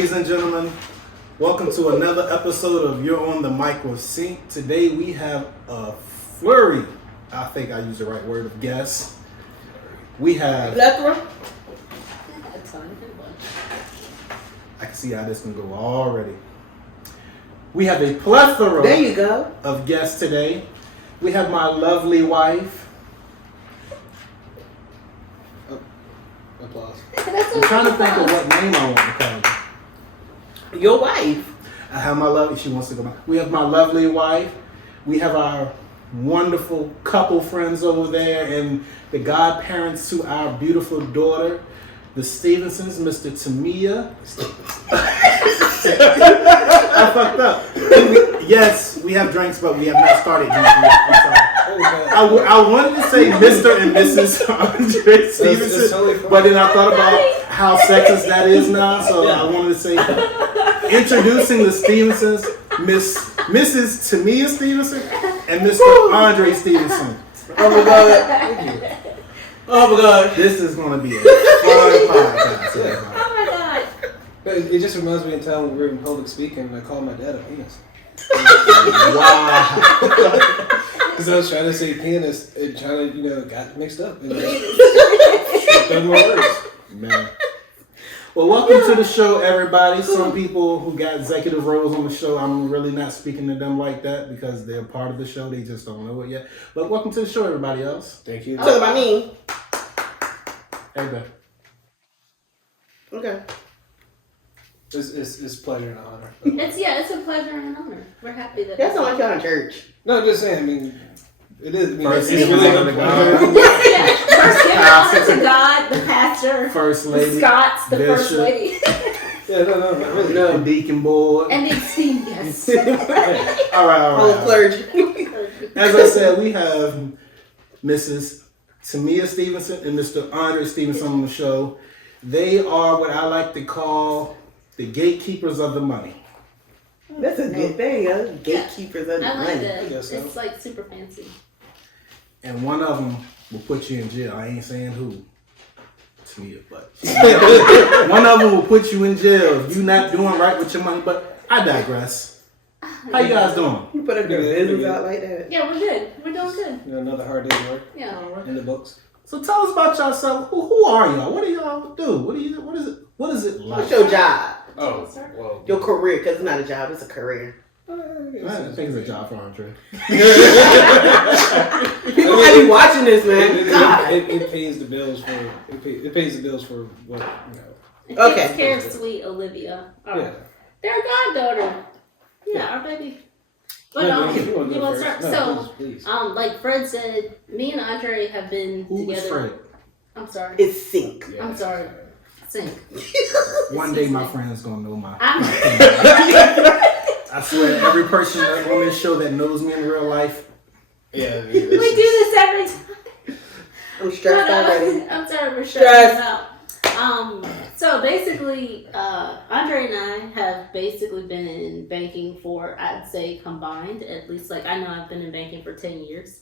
Ladies and gentlemen, welcome to another episode of You're on the Mic with Synx. Today we have a flurry, I think I used the right word, of guests. We have... Plethora? I can see how this can go already. We have a plethora there you go. of guests today. We have my lovely wife. Applause. I'm trying to think of what name I want to call her. Your wife. I have my love. She wants to go back. We have my lovely wife. We have our wonderful couple friends over there, and the godparents to our beautiful daughter, the Stevensons, Mr. Tamia. I fucked up. Yes, we have drinks, but we have not started drinking yet. I'm sorry. I wanted to say Mr. and Mrs. Andre Stevenson, totally but then I thought about how sexist that is now, so I wanted to say introducing the Stevensons, Mrs. Tamia Stevenson and Mr. Andre Stevenson. Oh my god. Oh my god. This is going to be a fun podcast. Oh my god. But it just reminds me of time when we were in public speaking and I called my dad a penis. Wow. Because I was trying to say pianist and trying to, got mixed up. And done more words. Man. Well, welcome to the show, everybody. Some people who got executive roles on the show, I'm really not speaking to them like that because they're part of the show. They just don't know it yet. But welcome to the show, everybody else. Thank you. Talk about me. Hey, Ben. Okay. It's pleasure and honor. It's a pleasure and an honor. We're happy that That sounds like y'all in church. No, I'm just saying, it is. First it's name really on the God. First give honor to God, the pastor, First lady. Scott's, the Bishop. first lady, Yeah, no, really. The deacon board. and the esteemed guests. All right. Whole clergy. As I said, we have Mrs. Tamia Stevenson and Mr. Andre Stevenson on the show. They are what I like to call the gatekeepers of the money. That's a good thing, huh? Gatekeepers of the I like money. that. I guess so. It's like super fancy. And one of them will put you in jail. I ain't saying who. Tamia, but one of them will put you in jail if you're not doing right with your money. But I digress. How you guys doing? You put a good business out like that. Yeah, we're good. We're doing good. Another hard day's work Yeah. in the books. So tell us about yourself. Who are y'all? What do y'all do? What is it like? What's your job? Oh, well. Your career, because it's not a job, it's a career. I think it's a job for Andre. People might be watching this, man. God. It pays the bills for it pays the bills for what It Okay. takes care of sweet Olivia. Yeah. Their goddaughter. Yeah, our baby. But if you wanna you go want to first. start? No, So, please. like Fred said, me and Andre have been Who was together. Fred? I'm sorry. It's Sync. Yeah, I'm sorry. Sync. One day my friend's gonna know my. I'm I swear, every person on this show that knows me in real life. Yeah. we do this every time. I'm stressed already. I'm sorry, we're stressing out. So basically, Andre and I have basically been in banking for, I'd say combined, at least like I know I've been in banking for 10 years.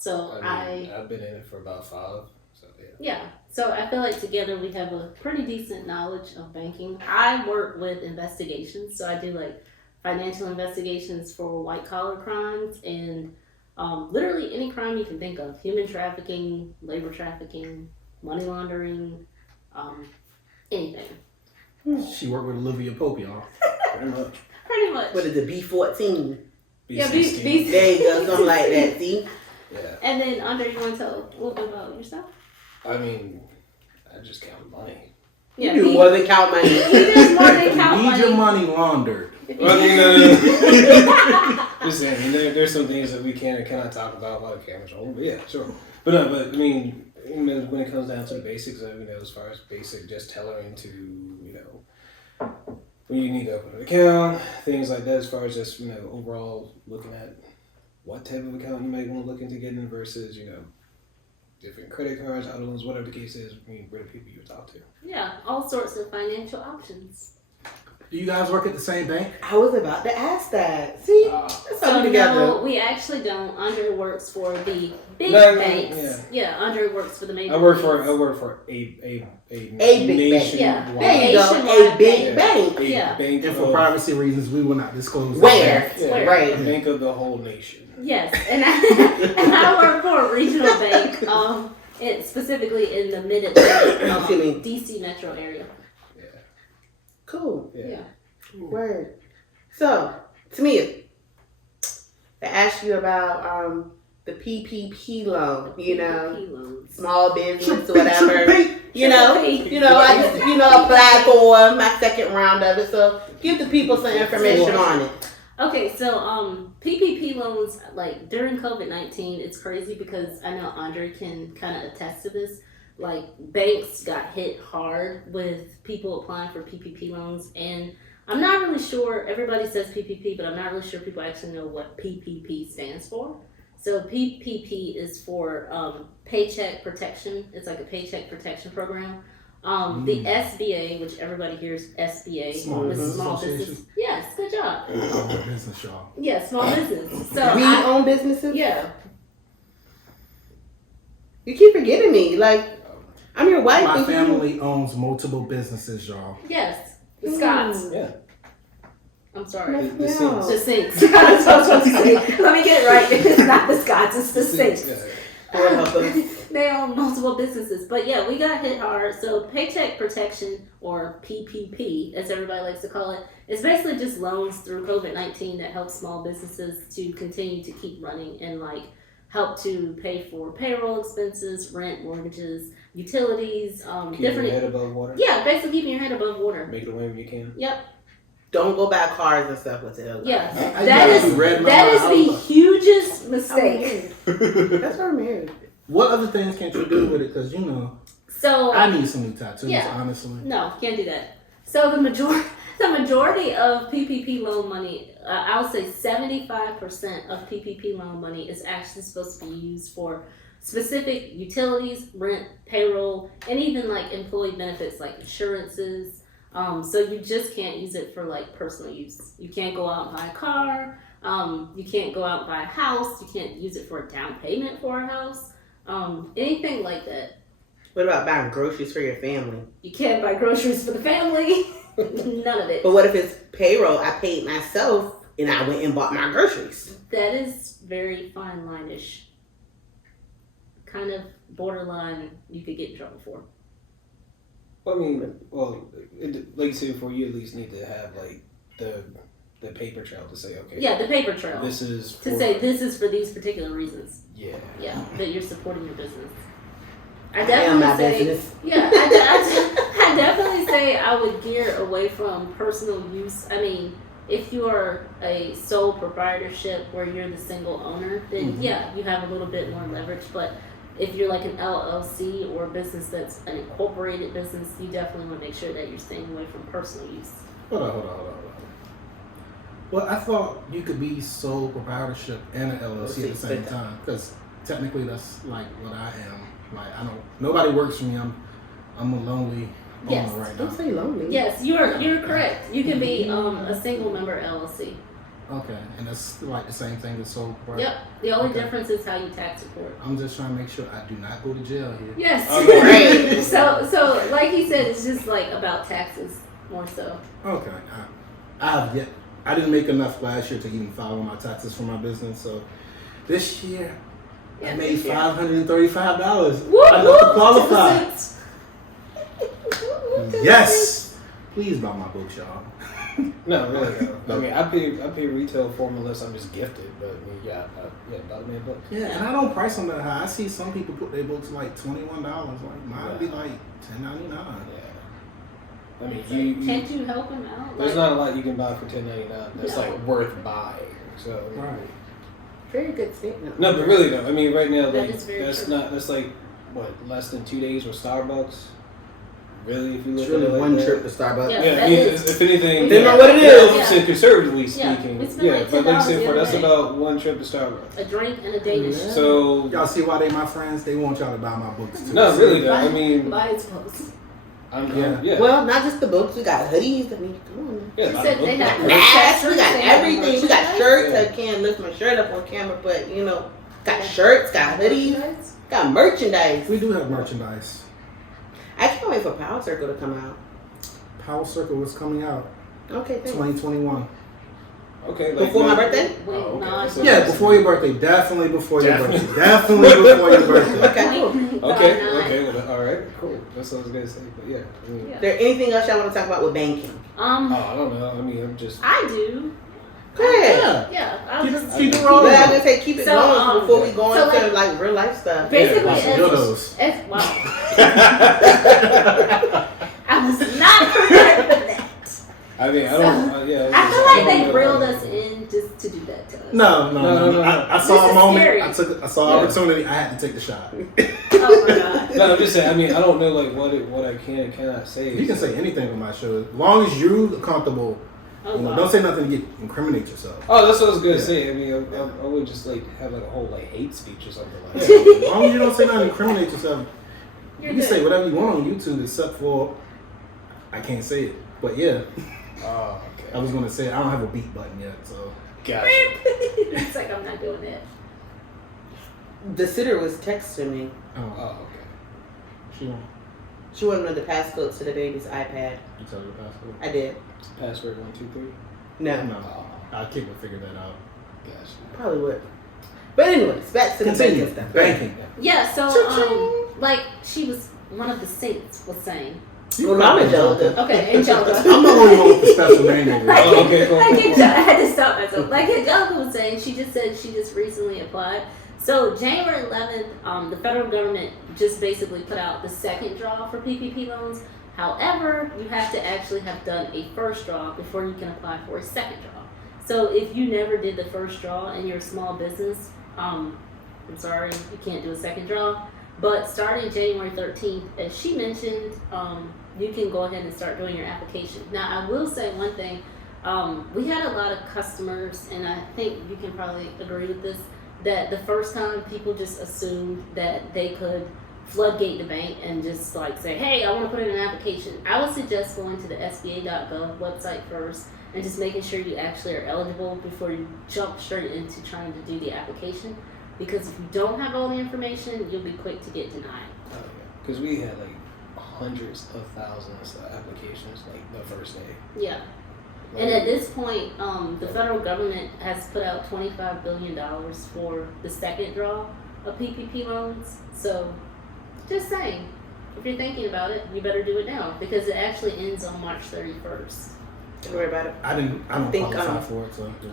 So I've been in it for about 5. So yeah. So I feel like together we have a pretty decent knowledge of banking. I work with investigations, so I do like financial investigations for white collar crimes and literally any crime you can think of: human trafficking, labor trafficking, money laundering, anything. She worked with Olivia Pope, y'all. pretty much. Pretty much. What is it, B14? Yeah, B16. There you go, something like that, see? Yeah. And then Andre, you want to tell a little bit about yourself? I mean, I just count money. Yeah, You do more than count money. he does more than count Need money. your money laundered. Well, just saying, there's some things that we can and cannot talk about while the camera's rolling. But yeah, sure. But I mean, when it comes down to the basics of, as far as basic just tailoring to, when you need to open an account, things like that, as far as just, overall looking at what type of account you might want to look into getting versus, different credit cards, auto loans, whatever the case is, where the people you talk to. Yeah, all sorts of financial options. Do you guys work at the same bank? I was about to ask that. See, let's So come together. no, we actually don't. Andre works for the big No, banks. Yeah, Andre works for the major I work banks. for a big bank. nationwide. Yeah. There you go. Nationwide A big bank. bank. A Yeah. bank And for of, privacy reasons, we will not disclose. Where? yeah, Where? Right. a bank of the whole nation. Yes, and I work for a regional bank. Specifically in the Mid-Atlantic, DC metro area. Yeah. Cool. Yeah. Word. So, Tamia, to ask you about the PPP loan, PPP loans. small business or whatever. Triple You know, I just, applied for my second round of it. So, give the people some information on it. Okay, so PPP loans, like during COVID-19, it's crazy because I know Andre can kind of attest to this. Like banks got hit hard with people applying for PPP loans, and I'm not really sure. Everybody says PPP, but I'm not really sure people actually know what PPP stands for. So PPP is for paycheck protection. It's like a paycheck protection program. The SBA, which everybody hears SBA, Small Business small Association. business. Yes, good job. Business, y'all. Yeah, small business. So We own businesses? yeah, You keep forgetting me. Like, I'm your wife. My and you- family owns multiple businesses, y'all. yes, the Scots. Yeah. I'm sorry. The Synx. The Synx. That's what I was supposed to say. Let me get it right. It's not the Scots, it's the Synx. Yeah. Lord help us. They own multiple businesses. But yeah, we got hit hard. So paycheck protection, or PPP, as everybody likes to call it, is basically just loans through COVID-19 that help small businesses to continue to keep running and like help to pay for payroll expenses, rent, mortgages, utilities, Keep different. your head above water. Yeah, basically keeping your head above water. Make it whenever you can. Yep. Don't go buy cars and stuff with it. Yeah. I That just is read my that is mind. the hugest mistake. That's why I'm married. What other things can't you do with it? Because, So I need some new tattoos, Yeah. honestly. no, can't do that. So the majority of PPP loan money, I would say 75% of PPP loan money is actually supposed to be used for specific utilities, rent, payroll, and even like employee benefits like insurances. So you just can't use it for like personal use. You can't go out and buy a car. You can't go out and buy a house. You can't use it for a down payment for a house. Anything like that. What about buying groceries for your family? You can't buy groceries for the family. None of it. But what if it's payroll? I paid myself and I went and bought my groceries. That is very fine line-ish. Kind of borderline you could get in trouble for. I mean, like you said before, you at least need to have like the paper trail to say, okay, Yeah, the paper trail. this is To for- say this is for these particular reasons. yeah. Yeah, that you're supporting your business. I am my definitely say, business. yeah, I definitely say I would gear away from personal use. I mean, if you are a sole proprietorship where you're the single owner, then yeah, you have a little bit more leverage. But if you're like an LLC or a business that's an incorporated business, you definitely want to make sure that you're staying away from personal use. Hold on. Well, I thought you could be sole proprietorship and an LLC at the same time, because technically that's like what I am. Like nobody works for me. I'm a lonely Yes. owner right Don't now. say lonely. Yes, you're correct. You can be a single member LLC. Okay, and that's like the same thing as sole proprietor. Yep. The only Okay. difference is how you tax report. I'm just trying to make sure I do not go to jail here. Yes. Okay. So like he said, it's just like about taxes more so. Okay, I didn't make enough last year to even file my taxes for my business, so this year I Yeah, made this year. $535. Whoop, Enough whoop, to qualify. to the Synx. Yes, please buy my books, y'all. No, really. No. I mean, I pay retail for them unless I'm just gifted. But I mean, about me a book. Yeah, and I don't price them that high. I see some people put their books like $21. Like mine be like $10.99. Yeah. I mean, you Can't you help him out? there's Like, not a lot you can buy for $10.99 that's No. like worth buying. So Right. Very good statement. no, but really though, I mean, right now That like is very that's true. that's like what less than 2 days with Starbucks. Really, if you look It's really at it like one that. trip to Starbucks. Yeah. Yeah, I That mean, is- if anything, They know what it yeah, is. I'm saying conservatively Yeah, speaking, we spent yeah, like but like I $10 said, the for other that's day. about one trip to Starbucks. a drink and a Danish. Yeah. So Y'all see why they my friends? They want y'all to buy my books too. no, really though, I mean, Buy its clothes. Yeah. Well, not just the books. We got hoodies. I mean, come on. Yeah, She a lot said of they books. had Masks. We got They have everything. We got merchandise. shirts. Yeah. I can't lift my shirt up on camera, but got shirts, got hoodies, got merchandise. We do have merchandise. I can't wait for Power Circle to come out. Power Circle is coming out Okay, thanks. 2021. Okay. Like, Before my birthday? Wait, Oh, okay. no, So- Yeah, before your birthday. Definitely before your Definitely. birthday. Definitely before your birthday. Okay, cool. Okay. Well, all right. Cool. That's what I was gonna say. But yeah. I mean, Yeah. Is there anything else y'all want to talk about with banking? oh, I don't know. I mean, I'm just. I do. Go ahead. Yeah, I was just Keep it But rolling. I was gonna say keep it So, going before we go so, into like, like real life stuff. basically Yeah, dildos. wow. I was not prepared for that. I mean, I don't. Yeah. I feel like they reeled us in just to do that to us. No. I saw This a is moment. scary. I saw Yeah. opportunity. I had to take the shot. Oh my god. No, I'm just saying. I mean, I don't know like what I can and cannot say. You can say anything on my show as long as you're comfortable. Oh, wow. Don't say nothing to incriminate yourself. Oh, that's what I was gonna Yeah. say. I mean, I would just like have like a whole like hate speech or something like Yeah, that. as long as you don't say nothing to incriminate yourself, You're you can good. say whatever you want on YouTube except for I can't say it. But yeah, Oh, I was gonna say I don't have a beat button yet, so Gotcha. It's like I'm not doing that. The sitter was texting me. Oh, okay. she won't. She wanted to know the passcodes to the baby's iPad. You tell her the password. I did. Password 1 2 3. No, No, Oh, our kid will figure that out. gotcha. probably would. But anyways, back to the Continue. banking stuff. Banking. Yeah, so Cha-ching. like she was one of the saints was saying. Well, I'm Angelica. Okay, Angelica. I'm the only one with the special name over Like, here. Oh, okay, cool. like I had to stop myself. Like Angelica was saying, she just said she just recently applied. So January 11th, the federal government just basically put out the second draw for PPP loans. However, you have to actually have done a first draw before you can apply for a second draw. So if you never did the first draw and you're a small business, I'm sorry, you can't do a second draw. But starting January 13th, as she mentioned, you can go ahead and start doing your application. Now, I will say one thing. We had a lot of customers, and I think you can probably agree with this, that the first time people just assumed that they could floodgate the bank and just like say, hey, I want to put in an application. I would suggest going to the SBA.gov website first and just making sure you actually are eligible before you jump straight into trying to do the application. Because if you don't have all the information, you'll be quick to get denied. Oh, yeah. Because we had like hundreds of thousands of applications like the first day. Yeah. And at this point, the federal government has put out $25 billion for the second draw of PPP loans. So, just saying, if you're thinking about it, you better do it now because it actually ends on March 31st. Don't worry about it. I don't think, qualify for it, so yeah.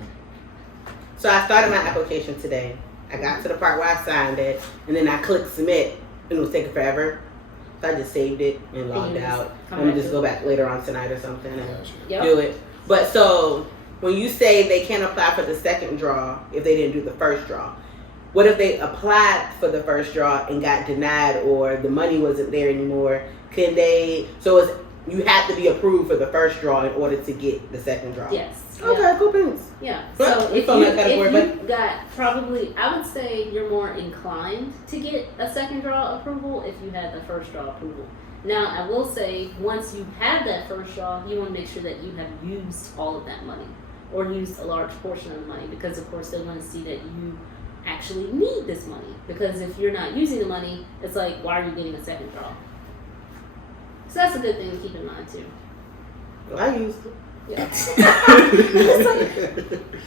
So I started my application today. I got to the part where I signed it, and then I clicked submit, and it was taking forever. So I just saved it and logged you just out. come I'm gonna back just to go it. back later on tonight or something and Gotcha. Yep. do it. But so when you say they can't apply for the second draw if they didn't do the first draw, what if they applied for the first draw and got denied or the money wasn't there anymore? Can they? So it's you have to be approved for the first draw in order to get the second draw. Yes. Okay, Yeah. cool beans. Yeah. But So we if found you, that category, if you got probably, I would say you're more inclined to get a second draw approval if you had the first draw approval. Now, I will say, once you have that first draw, you want to make sure that you have used all of that money or used a large portion of the money because, of course, they want to see that you actually need this money. Because if you're not using the money, it's like, why are you getting a second draw? So that's a good thing to keep in mind, too. Well, I used it. Yeah.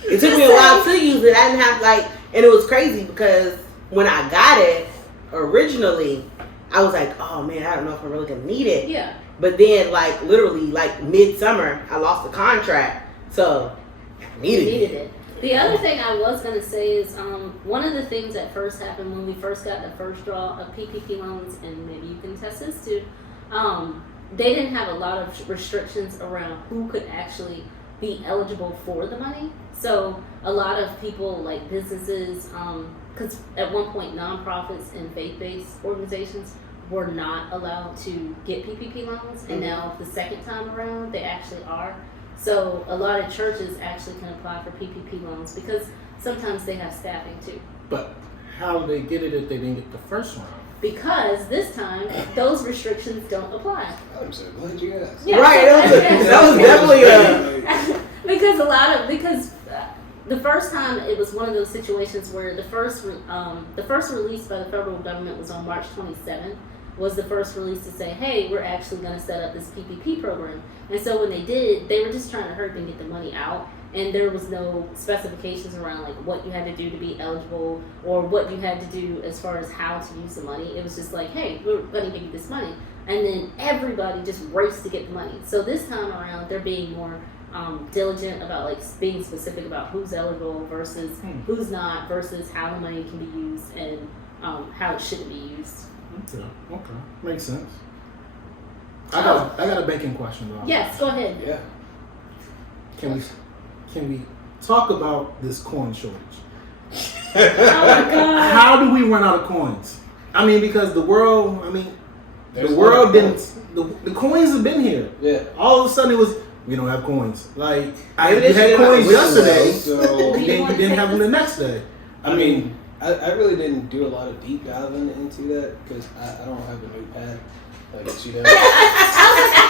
It took me a while to use it. I didn't have and it was crazy because when I got it originally, I was like, oh man, I don't know if I'm really gonna need it. Yeah. But then literally midsummer, I lost the contract, so I needed it. The other thing I was going to say is one of the things that first happened when we first got the first draw of PPP loans, and maybe you can attest this too, they didn't have a lot of restrictions around who could actually be eligible for the money. So a lot of people, like businesses, because at one point nonprofits and faith-based organizations were not allowed to get PPP loans, and now the second time around they actually are. So a lot of churches actually can apply for PPP loans because sometimes they have staffing too. But how do they get it if they didn't get the first round? because this time those restrictions don't apply. I'm so glad you asked. Yeah, Right, that was definitely because the first time it was one of those situations where the first release by the federal government was on March 27th, was the first release to say, hey, we're actually going to set up this PPP program. And so when they did, they were just trying to hurry and get the money out. And there was no specifications around like what you had to do to be eligible or what you had to do as far as how to use the money. It was just like, hey, we're going to give you this money. And then everybody just raced to get the money. So this time around, they're being more diligent about like being specific about who's eligible versus who's not, versus how the money can be used and how it shouldn't be used. Okay. Makes sense. I got a banking question though. Yes, go ahead. Yeah. Can we talk about this coin shortage? Oh my God. How do we run out of coins? I mean, because the world the coins have been here. Yeah. All of a sudden it was, we don't have coins. Like, you Maybe they had should coins have yesterday, So, and then you didn't have them the next day. I mean, I really didn't do a lot of deep diving into that because I don't have a notepad. Like, you know. I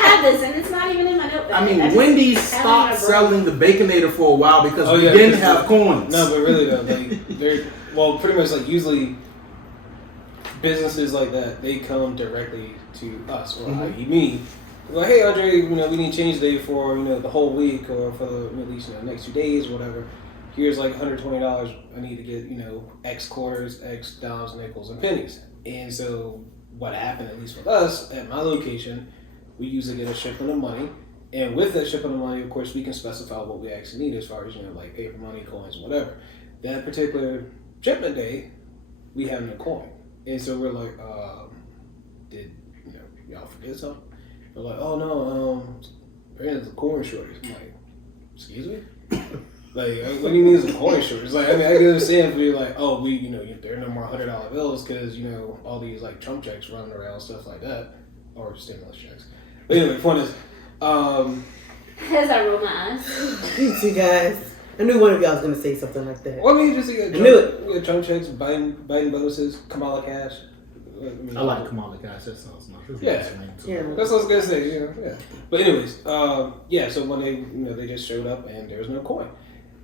have this, and it's not even in my notebook. I mean, Wendy's stopped selling the Baconator for a while because we didn't have coins. No, but really though, they're pretty much like usually businesses like that, they come directly to us or i.e. me. Like, hey Andre, we need change day for the whole week or for the at least next 2 days or whatever. Here's like $120. I need to get X quarters, X dimes, nickels, and pennies. And so what happened, at least with us at my location, we usually get a shipment of money, and with that shipment of money, of course, we can specify what we actually need as far as like paper money, coins, whatever. That particular shipment day, we have no coin, and so we're like, did y'all forget something? They're like, oh no, there's a coin shortage. I'm like, excuse me. Like, what do you mean it's a coin shortage? Like, I mean, I can understand if you're like, oh, there are no more $100 bills because, all these, like, Trump checks running around, stuff like that. Or stimulus checks. But anyway, the point is, as I roll my eyes. You guys. I knew one of y'all was going to say something like that. well, I mean, just, I knew it. We got Trump checks, Biden bonuses, Kamala Cash. I like Kamala Cash. That sounds nice. Yeah. Yeah. That's what I was going to say, yeah. But anyways, so one day, they just showed up and there was no coin.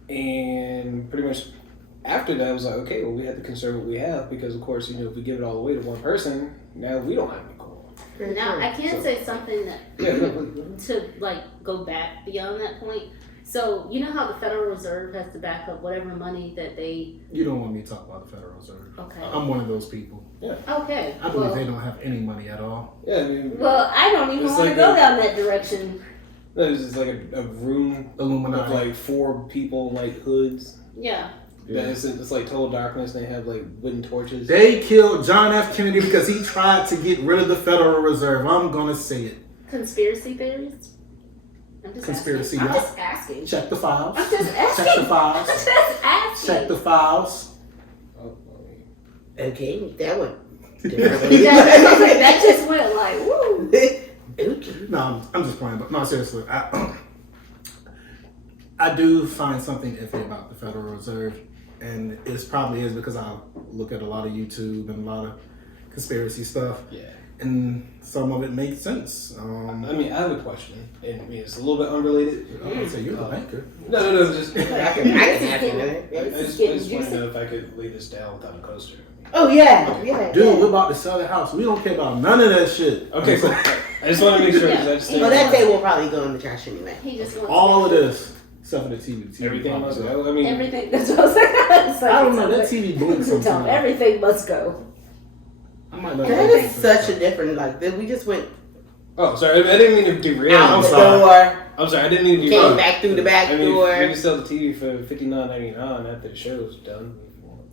And pretty much after that, I was like, okay, well, we have to conserve what we have because, of course, if we give it all away to one person, now we don't have any coin. Now, I can say something that to like go back beyond that point. So, you know how the Federal Reserve has to back up whatever money that they... You don't want me to talk about the Federal Reserve. Okay. I'm one of those people. Yeah. Okay. I believe they don't have any money at all. Yeah, I mean... Well, I don't even want to go down that direction. There's just like a room Illuminati. of like 4 people in like hoods. Yeah. It's like total darkness. They have like wooden torches. They killed John F. Kennedy because he tried to get rid of the Federal Reserve. I'm gonna say it. Conspiracy theories? I'm just Conspiracy. asking. I'm just asking. Check the files. I'm just asking. Check the files. I'm just asking. Check the files. Okay, that one. that just went like, woo. Okay. No, I'm just playing, but no, seriously. I do find something iffy about the Federal Reserve, and it probably is because I look at a lot of YouTube and a lot of conspiracy stuff. Yeah. And some of it makes sense. I mean, I have a question, and I mean, it's a little bit unrelated. I would say you're the banker. No, just I I can have it. just want to know if I could lay this down without a coaster. Oh, yeah. Dude, we're about to sell the house. We don't care about none of that shit. Okay, cool. I just want to make sure because I just Well, that day will probably go in the trash anyway. He just wants All of this, except for the TV. everything must pops up. go. I mean, everything. That's what I was saying. I don't know. That TV blinks sometimes. Everything must go. I might let That that is such a different, we just went oh, sorry. I didn't mean to derail. out the sorry. door, I'm sorry. I didn't mean to came derail. back through the back I mean, door. we can sell the TV for $59.99 after the show's done.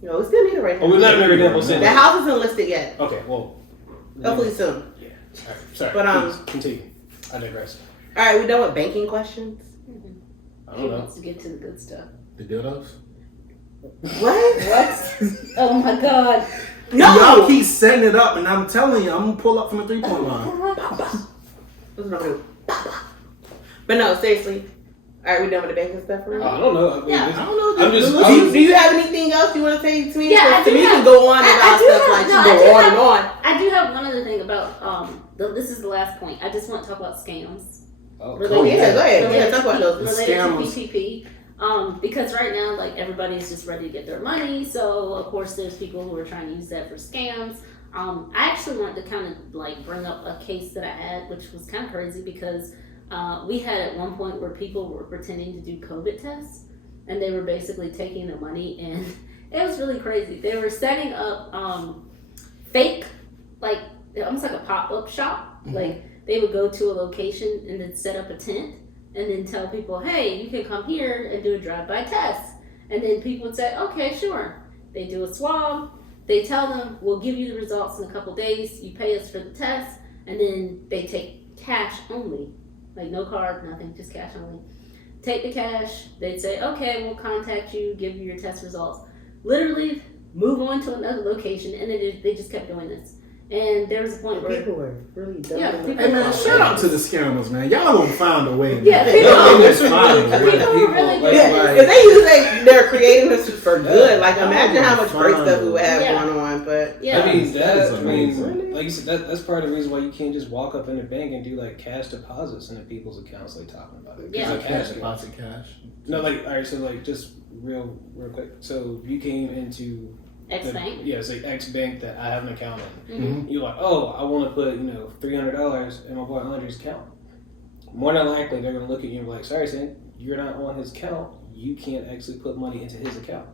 No, we still need it right now. Oh, we're not even ready. We'll say The that. house isn't listed yet. Okay, well. Hopefully soon. Yeah. All right. Sorry. But, please, continue. I digress. All right, we done with banking questions? I He don't know. wants to get to the good stuff. The dildos? What? Oh my God. No! Y'all keep setting it up, and I'm telling you, I'm going to pull up from the 3-point line. What's it gonna do? But no, seriously. right, we done with the banking stuff for I don't know. I mean, Yeah. I don't know. I'm just. Do you have anything else you want to say to me? Yeah, I do to me, you have- can go on I about do stuff have- like no, you I go do on have- and on. I do have one other thing about this is the last point. I just want to talk about scams. Oh, Oh, yeah, go ahead. Related Talk about those. related to Scammers. PPP. Because right now, like, everybody's just ready to get their money. So of course, there's people who are trying to use that for scams. I actually wanted to kind of like bring up a case that I had, which was kind of crazy because we had at one point where people were pretending to do COVID tests, and they were basically taking the money, and it was really crazy. They were setting up fake, like almost like a pop-up shop. Mhm. Like they would go to a location and then set up a tent and then tell people, hey, you can come here and do a drive-by test. And then people would say, okay, sure. They do a swab. They tell them, we'll give you the results in a couple days. You pay us for the test. And then they take cash only. Like no card, nothing, just cash only. Take the cash. They'd say, okay, we'll contact you, give you your test results. Literally move on to another location. And then they just kept doing this. And there was a point where People were really dumb. Yeah, people Hey man, shout out to the scammers, man. Y'all done found a way. Man. Yeah, Y'all people- done There's some found a really way. people were really like, Yeah, like- because they usually they're creating this for good. Like, Yeah. imagine how much great stuff we would have Yeah. going on. But yeah. I mean, That is I mean, amazing. like you said, that's part of the reason why you can't just walk up in the bank and do like cash deposits into people's accounts, like talking about it. 'Cause Yeah. like cash deposit cash. No, like all right, so like just real quick. So you came into X Bank. Yeah, it's like X bank that I have an account in. Mm-hmm. You're like, oh, I want to put $300 in my boy Andre's account. More than likely, they're gonna look at you and be like, sorry, Sam, you're not on his account. You can't actually put money into his account.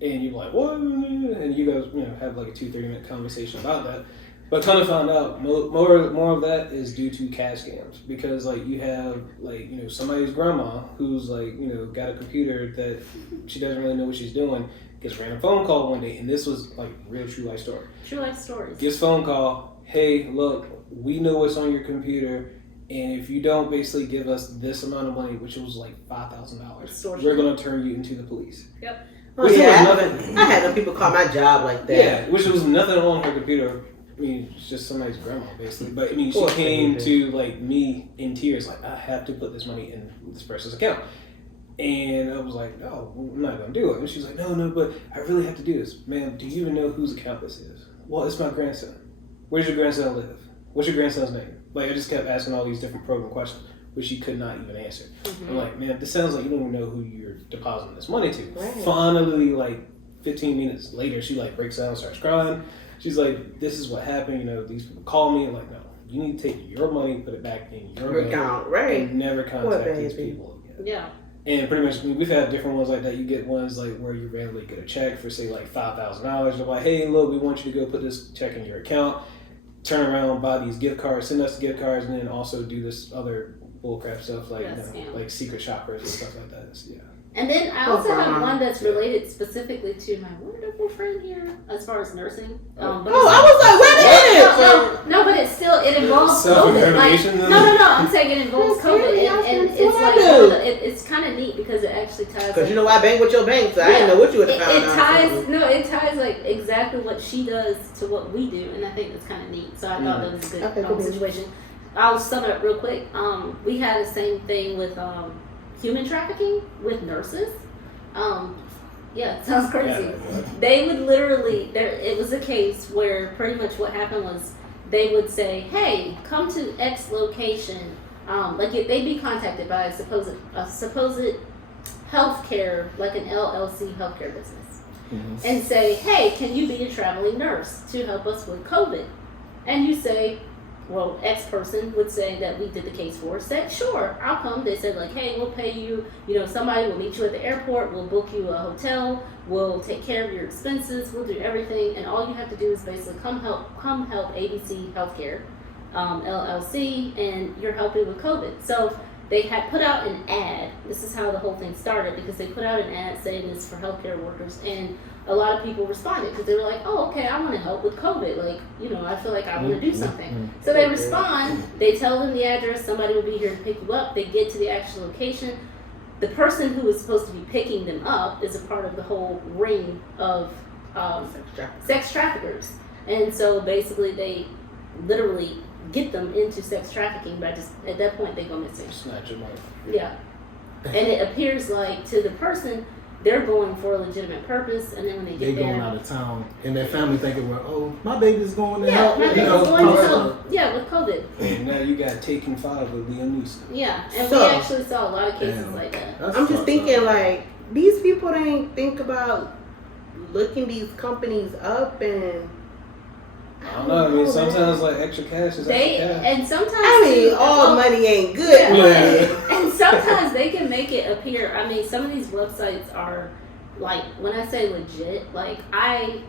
And you're like, what? And you guys, have like a 2-3 minute conversation about that. But kind of found out more of that is due to cash scams because like you have like somebody's grandma who's like got a computer that she doesn't really know what she's doing, gets a random phone call one day, and this was like real true life story. True life stories. Gets phone call, hey, look, we know what's on your computer, and if you don't basically give us this amount of money, which was like $5,000, Extortion. we're gonna turn you into the police. Yep. oh, Which yeah, was I had them people call my job like that. Yeah, which was nothing on her computer. I mean, it's just somebody's grandma, basically. But I mean, she Poor came baby. to like me in tears, like I have to put this money in this person's account, and I was like, no, I'm not gonna do it. And she's like, no, but I really have to do this, ma'am. Do you even know whose account this is? Well, it's my grandson. Where's your grandson live? What's your grandson's name? Like I just kept asking all these different program questions, which she could not even answer. Mm-hmm. I'm like, man, this sounds like you don't even know who you're depositing this money to. Right. Finally, like 15 minutes later, she like breaks down, starts crying. She's like, this is what happened. These people call me. I'm like, no, you need to take your money, put it back in your Your bank, account, right? and never contact these baby. people again. Yeah. And pretty much, we've had different ones like that. You get ones like where you randomly get a check for say like $5,000. They're like, hey, look, we want you to go put this check in your account, turn around, buy these gift cards, send us the gift cards, and then also do this other bullcrap stuff like scam. like secret shoppers and stuff like that. Yeah. And then I also have Uh-huh. one that's related specifically to my wonderful friend here, as far as nursing. But Oh, I was like, wait a minute. no, but it involves COVID. Self-incrimination, Like, then? no. I'm saying it involves That's COVID, really and awesome. it's What like I do? it's kind of neat because it actually ties. Because I bank with your bank, so I didn't know what you would have found out. It ties like exactly what she does to what we do, and I think that's kind of neat. So I thought that was a good Okay, cool. situation. I'll sum it up real quick. We had the same thing with human trafficking with nurses. Yeah, it sounds crazy. They would literally, it was a case where pretty much what happened was they would say, hey, come to X location. They'd be contacted by a supposed healthcare, like an LLC healthcare business, and say, hey, can you be a traveling nurse to help us with COVID? And you say, well, X person would say that we did the case for, said, sure, I'll come. They said like, hey, we'll pay you, somebody will meet you at the airport, we'll book you a hotel, we'll take care of your expenses, we'll do everything, and all you have to do is basically come help ABC Healthcare, LLC, and you're helping with COVID. So they had put out an ad. This is how the whole thing started, because they put out an ad saying this for healthcare workers, and a lot of people responded because they were like, oh, okay, I want to help with COVID. I feel like I want to do something. So they respond, they tell them the address, somebody will be here to pick you up. They get to the actual location. The person who is supposed to be picking them up is a part of the whole ring of sex traffickers. And so basically they literally get them into sex trafficking by just, at that point, they go missing. Snatch your money. Yeah. And it appears like to the person, they're going for a legitimate purpose, and then when they They get going there, out of town, and their family thinking, well, oh, my baby's going to yeah, help. my You baby's know, going to however. help. Yeah, with COVID. And now you got Taken 5 with Liam Neeson. Yeah, and So- we actually saw a lot of cases Damn. like that. That's I'm just fucked thinking up. like these people didn't think about looking these companies up and. I don't know. I mean, sometimes like extra cash is They extra cash. and sometimes I mean, too, all money ain't good. Yeah. money. and sometimes they can make it appear. I mean, some of these websites are like, when I say legit, like I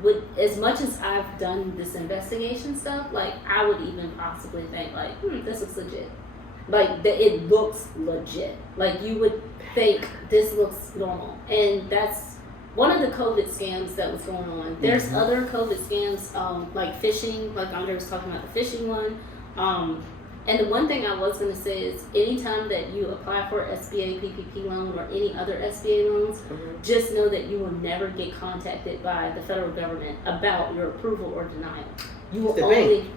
would, as much as I've done this investigation stuff, like I would even possibly think like, this looks legit. Like that, it looks legit. Like you would think this looks normal, and that's one of the COVID scams that was going on. There's other COVID scams, like phishing, like Andre was talking about the phishing one. And the one thing I was going to say is anytime that you apply for SBA PPP loan or any other SBA loans, just know that you will never get contacted by the federal government about your approval or denial. You will The only, bank.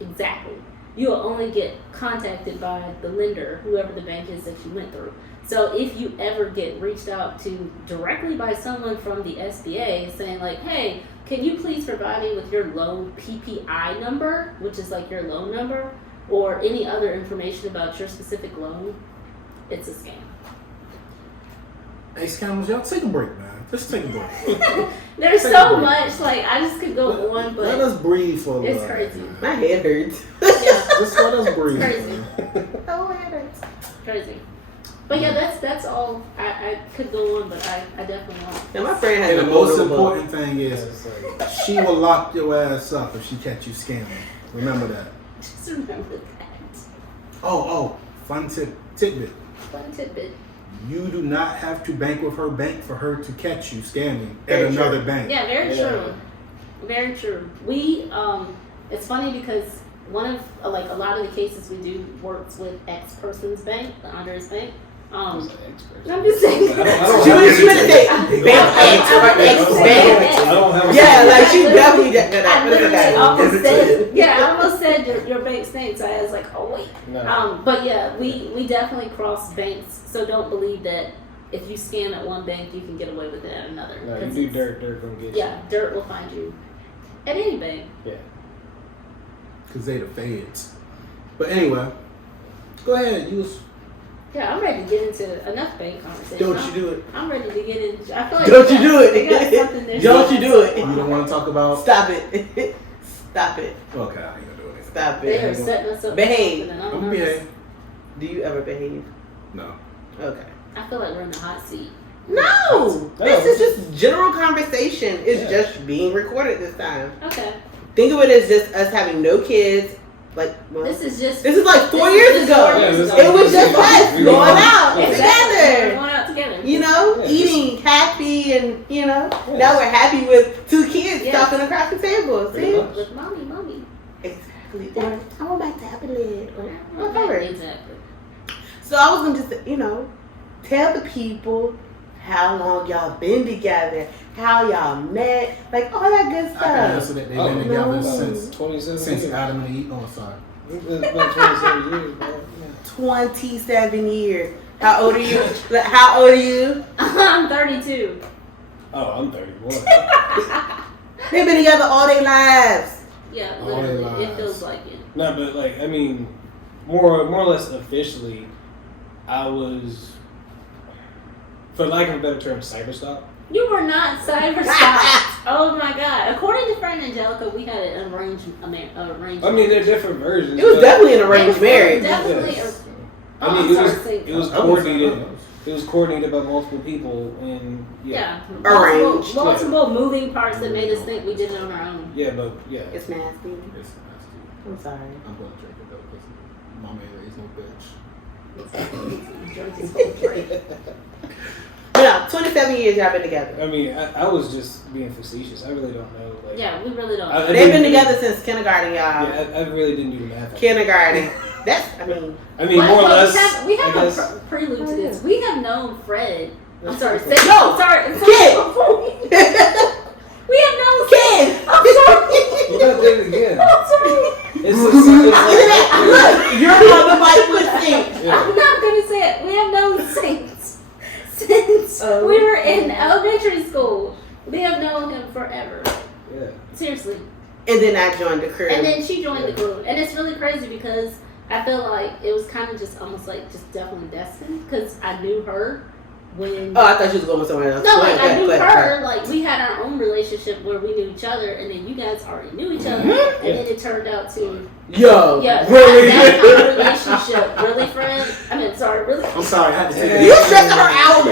exactly, you will only get contacted by the lender, whoever the bank is that you went through. So if you ever get reached out to directly by someone from the SBA saying like, hey, can you please provide me with your loan PPI number, which is like your loan number, or any other information about your specific loan, it's a scam. Hey, scammers, y'all take a break, man. Just take a break. There's Take a so break. much, like I just could go on, Let but us breathe for a little it's bit, crazy. man. My head hurts. Yeah, Just let us breathe. crazy. man. Oh, my head hurts. crazy. But yeah, that's all. I could go on, but I definitely won't. And my friend has And a the most notable- important thing Yeah, is it's like, she will lock your ass up if she catch you scamming. Remember that. Just remember that. Oh, fun tidbit. Fun tidbit. You do not have to bank with her bank for her to catch you scamming Very at true. another bank. Yeah, very Yeah. true. Very true. We it's funny because one of like a lot of the cases we do works with X person's bank, the Andre's bank. I'm an expert. I'm just saying. I don't She have was any- gonna say bank X or X bank. I don't have a- Yeah, like she I definitely did that. I But it's literally okay. almost said, yeah, I almost said your bank's name, so I was like, oh wait. No. But yeah, we definitely cross banks, so don't believe that if you scam at one bank, you can get away with it at another. No, you 'Cause do it's- dirt gonna get Yeah, dirt will find you at any bank. you. Yeah. Because they the feds. But anyway, go ahead. Use. Yeah, I'm ready to get into enough bank conversation. Don't you do it. I'm ready to get in. I feel like Don't you do it. they got something there. Don't you do it. You don't want to talk about. Stop it. Stop it. Okay, I ain't gonna do it. Stop They are it. setting us up. Behave. for something, and I'm I'm gonna nervous. behave. Do you ever behave? No. Okay. I feel like we're in the hot seat. No. This is just general conversation. It's Yeah. just being recorded this time. Okay, Think of it as just us having no kids. Like, well, this is just. this is like 4 this years is ago. 4 years Yeah, ago. It was just us We going were- out Yeah. Exactly. We're together. going out together. You know, Yeah, eating happy and, you know, Yeah. now we're happy with 2 kids Yeah. talking across the table. Pretty See? much. With mommy. Exactly. Or, I want my tablet. Or whatever. Exactly. So I was going to just, you know, tell the people how long y'all been together, how y'all met, like all that good I can stuff. answer that. They've been Oh, together no. since 27 years. Adam and Eve. Oh, sorry. It's about 27 years, bro. Yeah. 27 years. How old are you? Like, how old are you? I'm 32. Oh, I'm 31. They've been together all their lives. Yeah, All their literally. It lives. feels like it. No, but like I mean, more or less officially, I was, for lack of a better term, cyberstalked. You were not cyberstalked. Oh my god. According to friend Angelica, we had an arranged arrangement. I mean, they're different versions. It was but- definitely an arranged marriage. Definitely. Yes. Oh, I mean, I'm sorry, it was I was- coordinated. It was coordinated by multiple people, and Yeah. Arranged. Multiple moving parts that made us think we did it on our own. yeah, but yeah. It's nasty. It's nasty. I'm sorry. I'm gonna drink it though because mama ain't raised no bitch. Drunk as fuck, right? But no, 27 years y'all been together. I mean, I was just being facetious. I really don't know. Like, Yeah, we really don't. I They've been didn't- together since kindergarten, y'all. Yeah, I really didn't do the math. Kindergarten. That's, I mean, I mean, more or But less. we have I a guess. prelude to Oh, this. We have known Fred. I'm sorry. Say, No. I'm sorry. Kid. We have known kid. I'm sorry. You got that again. I'm sorry. It's Look, you're on the mic with me. Yeah. I'm not gonna say it. We have known Yeah. Seriously. And then I joined the crew. And then she joined the crew. And it's really crazy because I feel like it was kind of just almost like just definitely destined because I knew her when. Oh, I thought you was going with someone else. No, like I knew her. Like we had our own relationship where we knew each other, and then you guys already knew each other, and then it turned out to. Yo, Yeah, really? that's our relationship. Really, friend? I mean, sorry, really? I'm sorry, I had to take it. You stressing her out.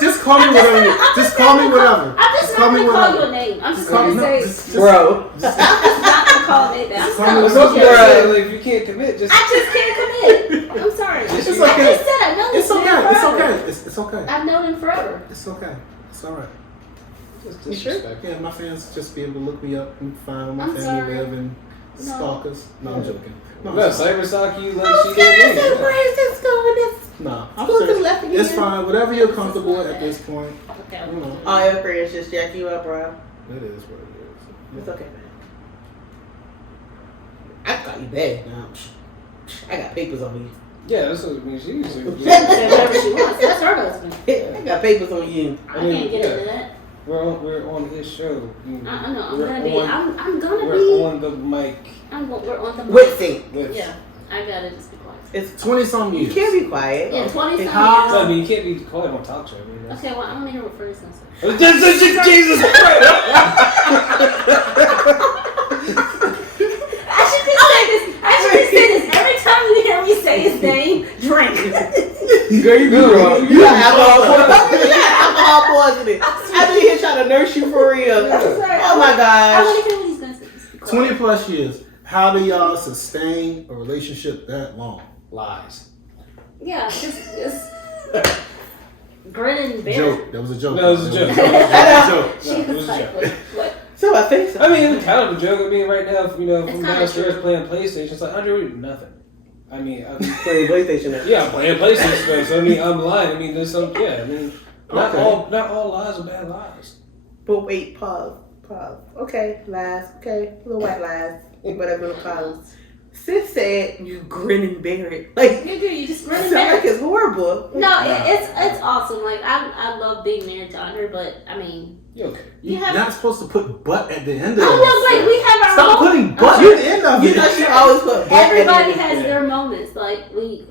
Just call me whatever. Just call me whatever. I'm just not gonna call you a name. I'm just gonna say, bro. I'm just not gonna call it that. I'm just call me gonna whatever. Bro, like, if you can't commit, just. I just can't commit. I'm sorry. It's I okay. just said I've known this It's man okay. It's forever. okay. It's okay. I've known him forever. It's okay. It's all right. Just You sure? disrespect. Yeah, my fans just be able to look me up and find where my I'm family sorry. live and No. stalkers. No, I'm joking. No, No, I'm sorry. cyber stalk you I like was she gonna did say, me. where is this going? No, I'm Schools serious. is left again. It's fine. Whatever you're comfortable with at this point. Okay. You know. All your friends just jack you up, bro. It is what it is. It's okay, man. I got you bad now. I got papers on you. Yeah, that's what I mean. She usually. Say whatever she wants. That's her husband. I got papers on you. I can't get into that. We're on his show. You know, I know. I'm we're gonna be. on- I'm gonna We're be. on the mic. We're on the. With sync. With, Yeah. I gotta just be quiet. It's 20-some you years. can't be quiet. Yeah, 20 something How- So, I years. mean, you can't be quiet on talk show. I mean, that's... Okay, well, I want to hear what Freddie's gonna say. Jesus Christ! I should just say this. I should just say this. Every time you hear me say his name, drink. Girl, you good, bro. You got alcohol poisoning. You got alcohol poisoning. I've been here trying to nurse you for real. Sorry, Oh my I gosh. want to hear what he's gonna say. Just be quiet. 20 plus years. How do y'all sustain a relationship that long? Lies. Yeah, just grin and bear. Joke. That was a joke. No, it was a joke. That was a joke. She No, it was was a like, joke. what? So I think so. I mean, it's kind of a joke. I mean, right now, you know, It's from kinda downstairs true. playing PlayStation, it's like, Andre, we do nothing. I mean, Playing PlayStation now. yeah, I'm playing PlayStation stuff. So I mean, I'm lying. I mean, there's some, yeah. I mean, not Okay. all lies are bad lies. But wait, pause. Okay, lies. Okay, little white lies. Whatever you call them. Sis said you grin and bear it. Like, You do. You just grin and sound bear. like it's horrible. No, it's awesome. Like I love being married to Andre, but I mean, You okay? You're have- not supposed to put butt at the end I of it. know, like we have our Stop moments. putting butt at the end of You it. know she always put Everybody butt has Yeah. their moments. Like we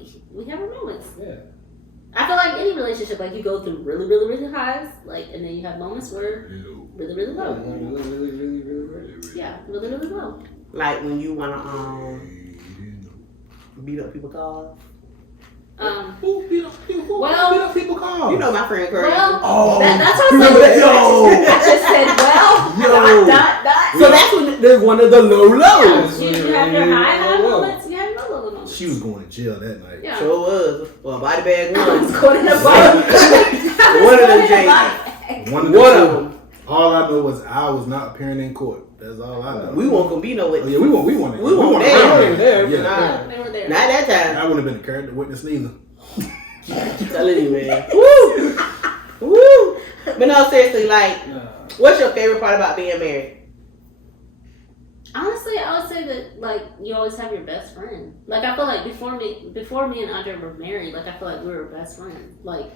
have our moments. Yeah. I feel like any relationship, like you go through really, really, really highs, like, and then you have moments where really, really low. Really. Yeah, really, really low. Like when you wanna beat up people's cars. Who beat up people? Well- Who beat up people cars? You know my friend Curry. Well, Oh, that's what I'm remember saying. that? I just said, well, Yo. dot. So that's when there's one of the low lows. You have your high moments, you have your low moments. She was going to jail that night. Yeah. Sure was. Well, body bag I was one. going in the bike. One of them James. One of One of them. All I know was I was not appearing in court. That's all I know. We won't gonna be no Oh, witness. yeah, we won't. We won't to there. bring We weren't there. Yeah. Nah. They were there. Not that time. I wouldn't have been a character witness neither. I'm telling you, man. Woo! Woo! But no, seriously, like, Nah. what's your favorite part about being married? Honestly, I would say that like you always have your best friend. Like I feel like before me and Andre were married, like I feel like we were best friends. Like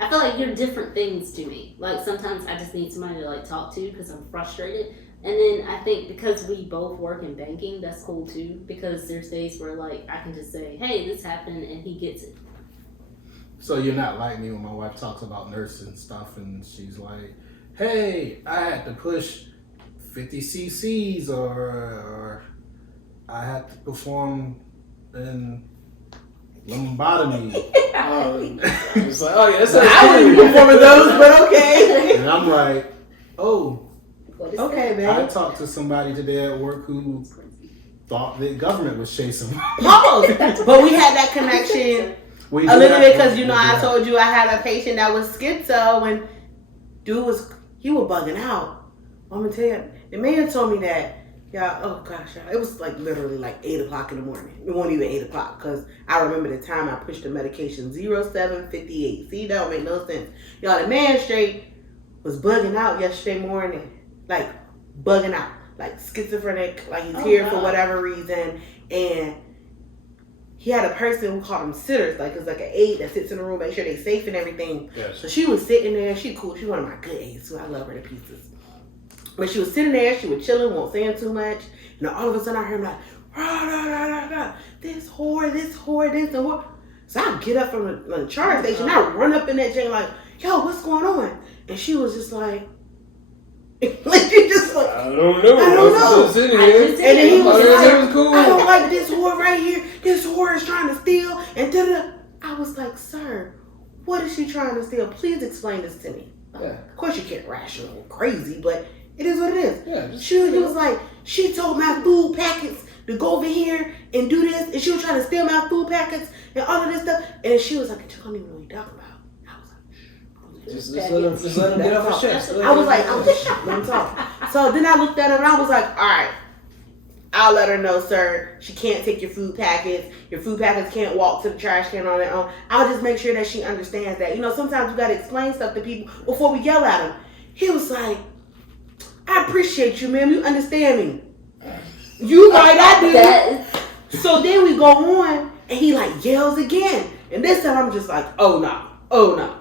I feel like you're different things to me. Like sometimes I just need somebody to like talk to because I'm frustrated. And then I think because we both work in banking, that's cool too. Because there's days where like I can just say, "Hey, this happened," and he gets it. So you're not like me when my wife talks about nursing stuff and she's like, "Hey, I had to push 50 cc's or I had to perform in lobotomy." It's like, oh yeah, that's I wouldn't be performing those, but okay. And I'm like, "Oh, What is Okay, I man. talked to somebody today at work who thought the government was chasing me." Almost. But we had that connection We a do little have- bit because, you know, we do I have- told you I had a patient that was schizo and dude was bugging out. I'm gonna tell you, the man told me that, yeah, oh gosh, y'all, it was like literally like 8 o'clock in the morning. It wasn't even 8 o'clock because I remember the time I pushed the medication 07:58. See, that don't make no sense. Y'all, the man straight was bugging out yesterday morning. Like, bugging out. Like, schizophrenic, like he's here for whatever reason. And he had a person who called him sitters, like it's like an aide that sits in the room, make sure they safe and everything. Yes. So she was sitting there. She cool. She one of my good aides, so I love her to pieces. But she was sitting there, she was chilling, won't saying too much. And then all of a sudden I heard him like, rah, rah, rah, rah, rah, this whore, this and whore. So I get up from the charge station, I run up in that chain like, yo, what's going on? And she was just like she just like, I don't know. I don't know. And then he was like, it was cool. I don't like this whore right here. This whore is trying to steal. And da-da-da. I was like, sir, what is she trying to steal? Please explain this to me. Yeah. Of course you can't rational and crazy, but it is what it is. Yeah, He was like, she told my food packets to go over here and do this, and she was trying to steal my food packets and all of this stuff. And she was like, I don't even know what you're talking about. I was like, just let him get off his chest. I was like, I'm just shocked. Let him talk. So then I looked at her and I was like, all right, I'll let her know, sir. She can't take your food packets. Your food packets can't walk to the trash can on their own. I'll just make sure that she understands that. You know, sometimes you got to explain stuff to people before we yell at them. He was like, I appreciate you, ma'am. You understand me. You right, I do. So then we go on, and he like yells again. And this time I'm just like, oh no.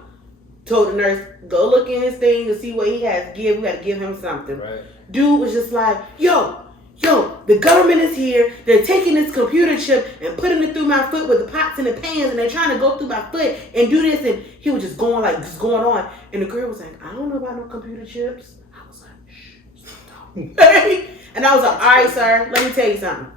Told the nurse, go look in his thing to see what he has to give. We got to give him something. Right. Dude was just like, yo, the government is here. They're taking this computer chip and putting it through my foot with the pots and the pans, and they're trying to go through my foot and do this. And he was just going on. And the girl was like, I don't know about no computer chips. I was like, shh. And I was like, all right, sir, let me tell you something.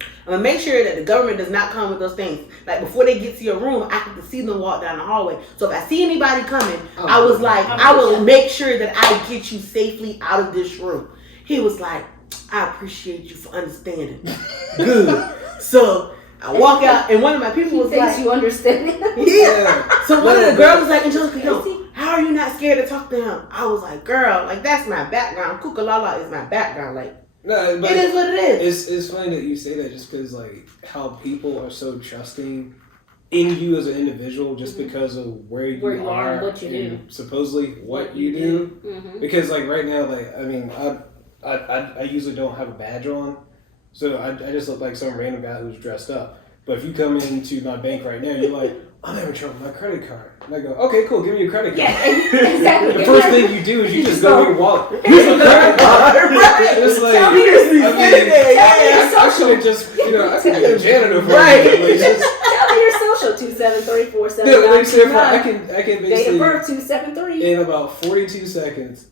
I'm going to make sure that the government does not come with those things. Like, before they get to your room, I can see them walk down the hallway. So if I see anybody coming, I was like, I will make sure that I get you safely out of this room. He was like, I appreciate you for understanding. Good. So I walk out, and one of my people was like, you understand? Yeah. So one of the girls was like, Angelica, yo, how are you not scared to talk to him? I was like, girl, like, that's my background. Kukalala is my background. Like, no, but it is what it is. It's funny that you say that, just because like how people are so trusting in you as an individual just because of where you are and what you do, supposedly what you do. Mm-hmm. Because like right now, like I mean, I usually don't have a badge on, so I just look like some random guy who's dressed up. But if you come into my bank right now, you're like, I'm having trouble with my credit card. And I go, okay, cool, give me your credit card. Yeah, exactly. The first thing you do is you just go to your wallet. Here's my credit card. It's like, Tell me I should have just, I could be a janitor for Tell me your social, 27347. I can Date basically, of birth, 273. in about 42 seconds,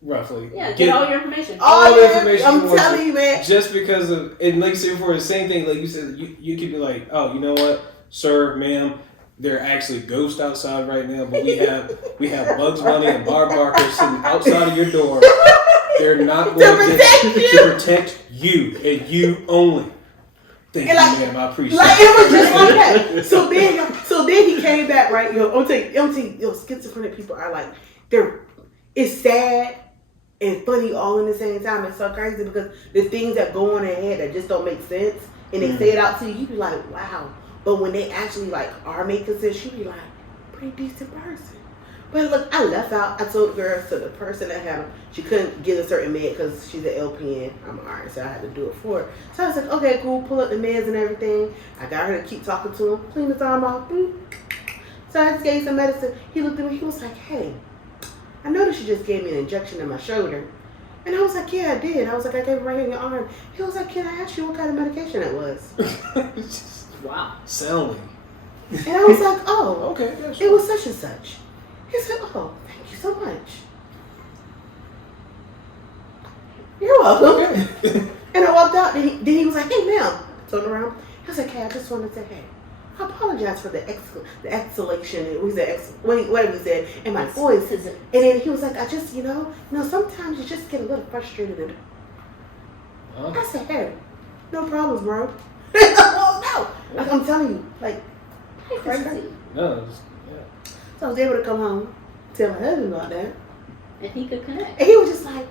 roughly. Yeah, get all your information. All the information. I'm telling you, man. Just because of, and like say for the same thing, like you said, you could be like, oh, you know what, sir, ma'am, there are actually ghosts outside right now, but we have Bugs Bunny and Barb Barker sitting outside of your door. They're not going to protect you and you only. Thank you, ma'am. I appreciate it. Like, it was just like that. So then he came back, right? I'm telling you, schizophrenic people are like, it's sad and funny all in the same time. It's so crazy because there's things that go on in their head that just don't make sense, and they say it out to you. You be like, wow. But when they actually like are making sense, you be like, pretty decent person. But look, I left out. I told the girl, so the person that had him, she couldn't get a certain med because she's an LPN. I'm an RN, so I had to do it for her. So I was like, okay, cool. Pull up the meds and everything. I got her to keep talking to him, clean his arm off. So I just gave some medicine. He looked at me. He was like, hey, I noticed you just gave me an injection in my shoulder. And I was like, yeah, I did. I was like, I gave it right here in your arm. He was like, can I ask you what kind of medication it was? Wow. Selling. And I was like, oh, okay. Yeah, sure. It was such and such. He said, oh, thank you so much. You're welcome. Okay. And I walked out, and then he was like, hey, ma'am. I turned around. He was like, hey, I just wanted to say, hey, I apologize for the exhalation, whatever he said, in my voice. And then he was like, I just, sometimes you just get a little frustrated. And I said, hey, no problems, bro. Oh, no. Like, I'm telling you, like, Crazy. No, So I was able to come home, tell my husband about that. And he could connect. And he was just like,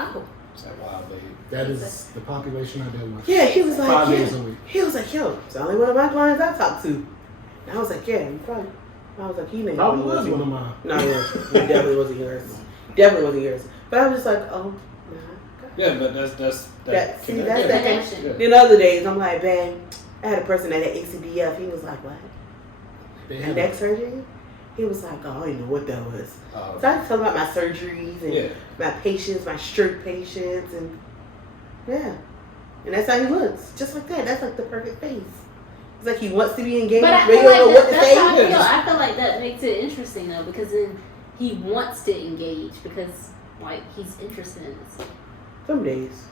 oh. it's like, wow, baby. That is the population I deal with. Yeah, he was like, 5 yeah. days a week. He was like, yo, it's the only one of my clients I talk to. And I was like, yeah, you probably. I was like, he didn't Probably was one of mine. No, he wasn't. He definitely wasn't yours. Definitely wasn't yours. But I was just like, oh, nah. Yeah, but that's That's that connection. Yeah. Then other days, I'm like, bang, I had a person that had ACDF. He was like, what? They A have neck surgery? He was like, oh, I didn't know what that was. Oh. So I was telling about my surgeries and my patients, my stroke patients, and yeah. And that's how he looks. Just like that. That's like the perfect face. It's like he wants to be engaged, But I but he feel don't know like what to that's say. how I feel. I feel like that makes it interesting though, because then he wants to engage because like he's interested in this. Some days.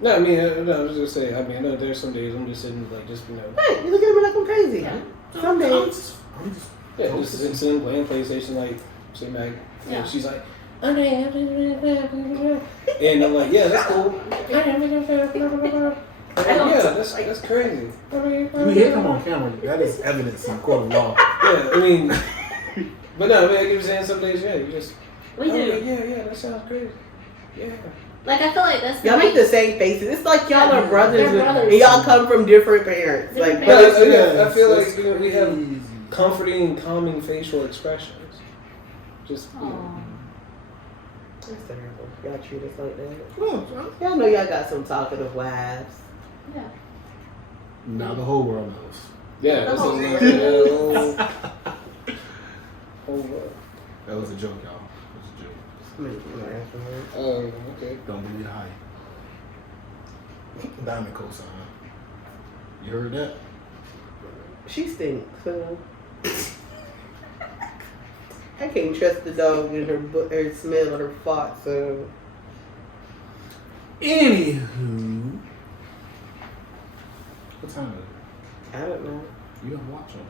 No, I mean, no, I was just gonna say. I mean, I know there's some days I'm just sitting like just Hey, you looking at me like I'm crazy. Yeah. Some days. just sitting playing PlayStation like sitting back, Yeah. and she's like, and I'm like, yeah, that's cool. Yeah, that's crazy. You hear him on camera. That is evidence in court of law. Yeah, I mean, but no, I mean, I keep saying some days, yeah, you just. We do. Yeah, that sounds crazy. Yeah. Like I feel like that's Y'all make the same faces. It's like y'all are brothers, They're brothers. and y'all come from different parents. Different Like, parents. I feel That's like we have crazy. comforting, calming facial expressions. Just. Aw. that's terrible. Y'all treat us like that. Well, Y'all know y'all got some talkative wives. Yeah. now the whole world knows. Yeah, that's Oh. a whole world. That was a joke, y'all. It was a joke. Oh, okay. Don't believe the hype. Diamond cosign. You heard that? She stinks, so I can't trust the dog in her smell or her fart. So Anywho, what time is it? I don't know. You don't watch them.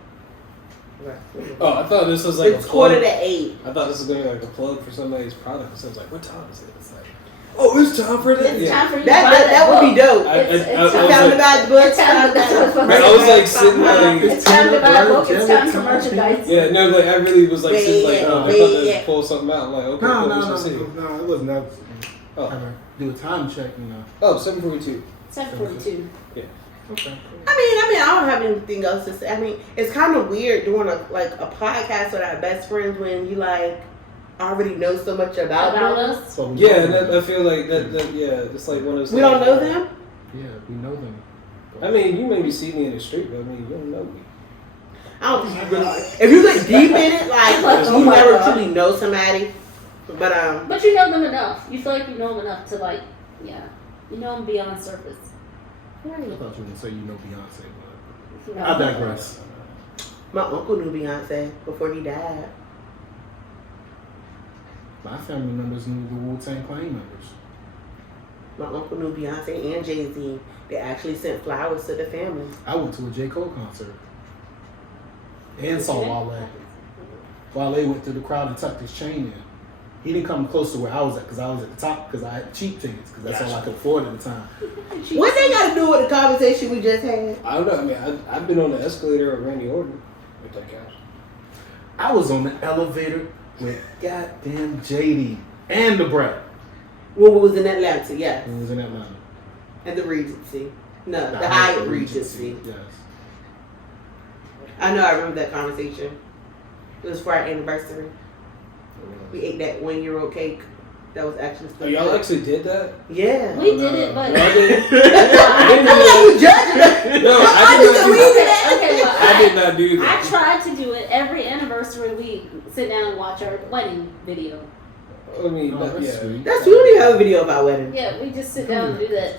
Oh, I thought this was like It's a plug. 8:45. I thought this was going to be like a plug for somebody's product. So I was like, what time is it? It's like, oh, it's time for that. It's time for you to buy That would be dope. It's It's time to buy the book. It's time to buy the book. I was like sitting there. It's time to buy a book. It's time for merchandise. Yeah, no, like I really was like sitting like, oh, I thought Yeah. to pull something out. I'm like, okay, No, cool, no, we shall see. no, it wasn't that. Oh. Have her do a time check, you know. Oh, 7:42. 7:42. Okay. I mean, I don't have anything else to say. I mean, it's kind of weird doing a podcast with our best friends when you like already know so much about them. us. So we Yeah, know them. I feel like that. Yeah, it's like one of those. We things don't know where- them. Yeah, we know them. I mean, you maybe see me in the street, but I mean, you don't know me. I don't think you really. If you look deep in it, like Oh you my never God. truly know somebody. But But you know them enough. You feel like you know them enough to like, yeah, you know them beyond surface. I thought you were going to say you know Beyonce, but No. I digress. my uncle knew Beyonce before he died. My family members knew the Wu-Tang Clan members. My uncle knew Beyonce and Jay-Z. They actually sent flowers to the family. I went to a J. Cole concert and saw Wale. Wale went through the crowd and tucked his chain in. He didn't come close to where I was at because I was at the top because I had cheap tickets because that's all I could afford at the time. What they got to do with the conversation we just had? I don't know. I mean, I've been on the escalator with Randy Orton. If that counts. I was on the elevator with goddamn JD and the Brett. When we was in Atlanta, yes. It was in Atlanta. And the Regency. No, the Hyatt Regency. Yes. I know I remember that conversation. It was for our anniversary. We ate that 1-year-old cake. That was actually Oh, still y'all good. actually did that? Yeah. We did it, but Y'all did it? I'm not judging us. No, I I did just not do believe that. it. okay, well, I did not do I that. tried to do it every anniversary. We sit down and watch our wedding video. I mean, Oh, that's yeah. sweet. That's we don't even have a video of our wedding. Yeah, we just sit down and do that.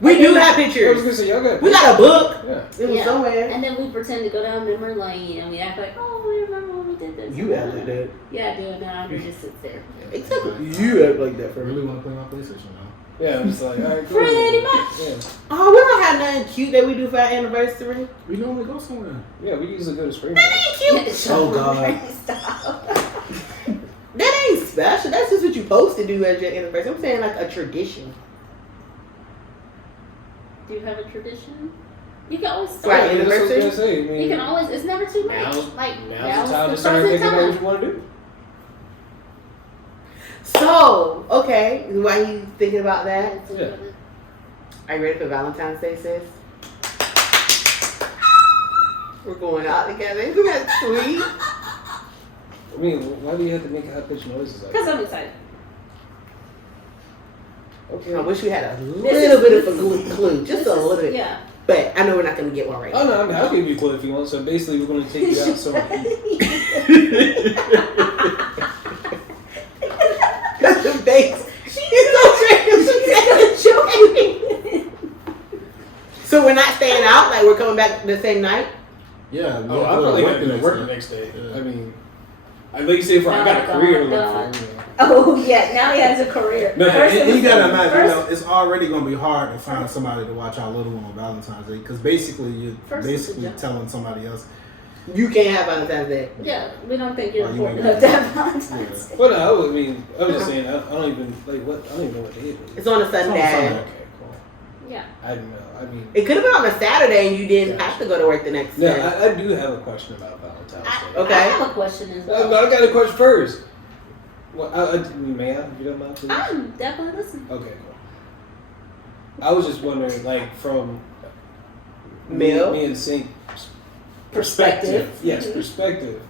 We do have I was pictures. gonna say y'all got. We got a book. Yeah. It was Yeah. somewhere. And then we pretend to go down memory lane and we act like, oh, we remember when we did this. You act like that. Yeah, I do. And then Andre just sits there. Exactly. You act like that I for really me. want to play my PlayStation now. Yeah, I'm just like, all right, cool. Pretty much. Yeah. Oh, we don't have nothing cute that we do for our anniversary. We normally go somewhere. Yeah, we usually go to spring. Oh, God. Stop. That ain't special. That's just what you supposed to do at your anniversary. I'm saying like a tradition. Do you have a tradition? You can always Right. start. That's what I was Anniversary? gonna say. I mean, You can always. It's never too much. Like now's the time to the start present thinking about what time. you want to do. So, okay, why you thinking about that? Yeah. Are you ready for Valentine's Day, sis? We're going out together. Isn't that sweet? I mean, why do you have to make high pitched noises like Because that? I'm excited. Okay. I wish we had a little bit of a clue, just This a is- little bit. Yeah. But I know we're not going to get one right Oh now. no, I mean, I'll give you a clue if you want. So basically, we're going to take you out somewhere. to eat. The face. She's so joking. So we're not staying out. Like we're coming back the same night. Yeah. Oh, I'm probably going to work the next day. Yeah. I mean, like you say, I got a career to look for. You know. Oh yeah, now he has a career. No, And you gotta imagine, it's already gonna be hard to find somebody to watch our little one on Valentine's Day because basically you're basically telling somebody else. You can't have Valentine's Day. Yeah, we don't think you're Oh, you important ain't enough to got have Valentine's Day. Well, no, I mean, I was just saying, I don't even know what day it is. It's on a Sunday. Okay, cool. Yeah. I don't know. I mean, It could have been on a Saturday and you didn't have to go to work the next no, day. I do have a question about Valentine's Day. Okay. I have a question as well. I got a question first. Well, may I, if you don't mind, please? I'm definitely listening. Okay, cool. I was just wondering, like, from me and Synx perspective. Yes, Mhm. perspective.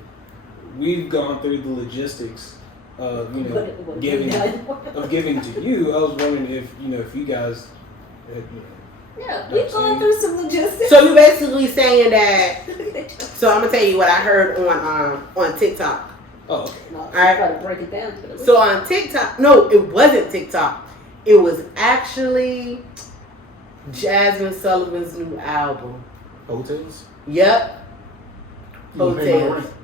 We've gone through the logistics of giving to you. I was wondering if if you guys, Yeah, we've gone through some logistics. So you basically saying that. So I'm gonna tell you what I heard on TikTok. Oh, okay. Well, Alright. try to break it down to So on TikTok, no, it wasn't TikTok. It was actually Jasmine Sullivan's new album. Hotels. Yep. You pay my Hotels. rent.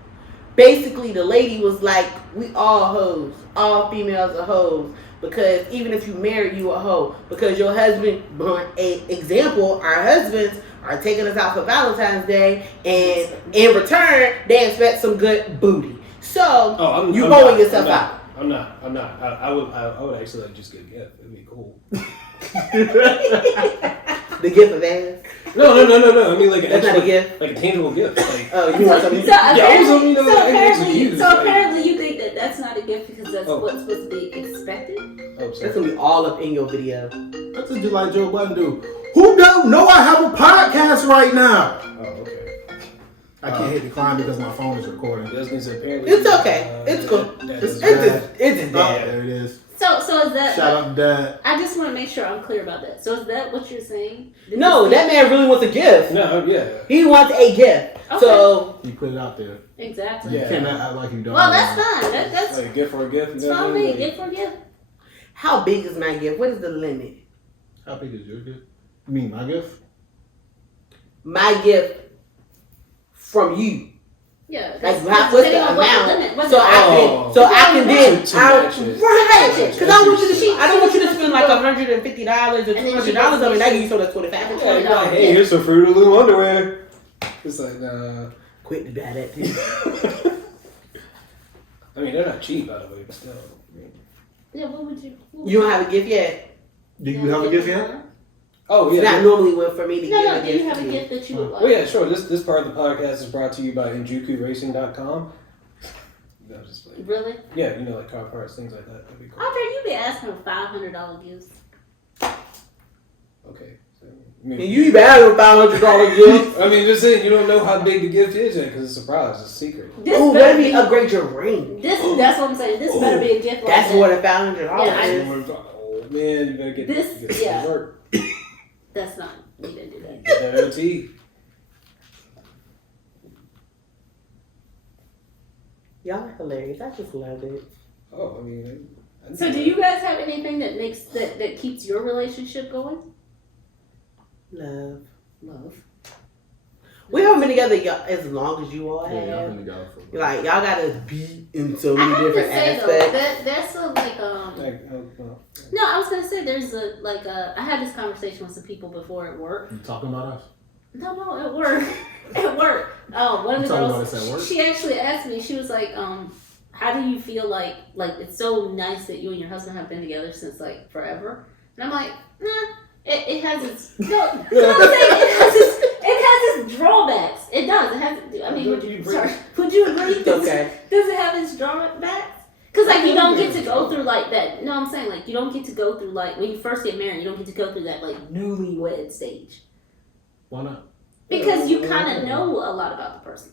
Basically, the lady was like, "We all hoes. All females are hoes. Because even if you married, you a hoe. Because your husband, example, our husbands are taking us out for Valentine's Day, and in return, they expect some good booty. So you hoeing yourself out. I'm not. I would actually like just get a gift. It'd be cool. The gift of ass. No. I mean, like That's not a gift. like a tangible gift. Like, Oh, you want something? Apparently you think that that's not a gift because that's what's supposed to be expected. Oh, That's gonna be all up in your video. That's just like Joe Budden do. Who don't know I have a podcast right now? Oh, okay. I can't hit decline because my phone is recording. Apparently, It's okay. It's cool. It's just Oh, bad. there it is. So is that? Shout out to Dad. I just want to make sure I'm clear about that. So is that what you're saying? No, that man really wants a gift. No, yeah. He wants a gift. Okay. So You put it out there. Exactly. You Yeah. cannot act like you don't. Well, that's fine. That's Like a gift for a gift. it's fine with me. Gift for gift. how big is my gift? What is the limit? How big is your gift? You mean my gift? My gift from you. Yeah. Like That's what's depending the on what amount? the limit. What's So the I amount? can then To right. match it. Because I want you to I don't want you to spend like $150 or And then she $200 on me. goes- I give you so that's $25. Yeah, you're like, hey, here's some Fruit of the Loom underwear. It's like, nah. Quick to buy that too. I mean, they're not cheap, by the way, but still. Yeah. What would you? You don't have a gift yet. Do you have a gift yet? Oh, It's yeah. not normally one for me to No. give a Do you gift have to a you. gift that you would like? Well, yeah, sure. This part of the podcast is brought to you by NjukuRacing.com. No, just like, Really? yeah, like car parts, things like that. That'd be cool. Andre, you be asking for $500 gifts. Okay. So, And you buy a $500 gift. I mean, just saying, you don't know how big the gift is yet because it's a surprise. It's a secret. This Oh, better let me be. upgrade your ring. That's what I'm saying. This better be a gift. That's like more that. than $500. Yeah, I- Oh, man, you better get This- you gotta yeah. work. That's not. We didn't do that. Get that OT. Y'all are hilarious. I just love it. Oh, I mean. So, do you guys have anything that makes that keeps your relationship going? Love. Love. We haven't been together as long as you all Yeah, y'all have. been together for. Like y'all gotta be in so I many have to different say aspects. though, that's a Well, No, I was gonna say there's I had this conversation with some people before at work. You talking about us? No, at work. At work. One of You the talking about girls us at work? she actually asked me, she was like, how do you feel like it's so nice that you and your husband have been together since like forever? And I'm like, nah, it has its no, you know what I'm saying? It has its drawbacks. It does. It has I mean would you agree? Okay. Does it have its drawbacks? Because, like, you don't get to go through, like, that. No, I'm saying, like, you don't get to go through, like, when you first get married, you don't get to go through that, like, newlywed stage. Why not? Because you kind of know a lot about the person.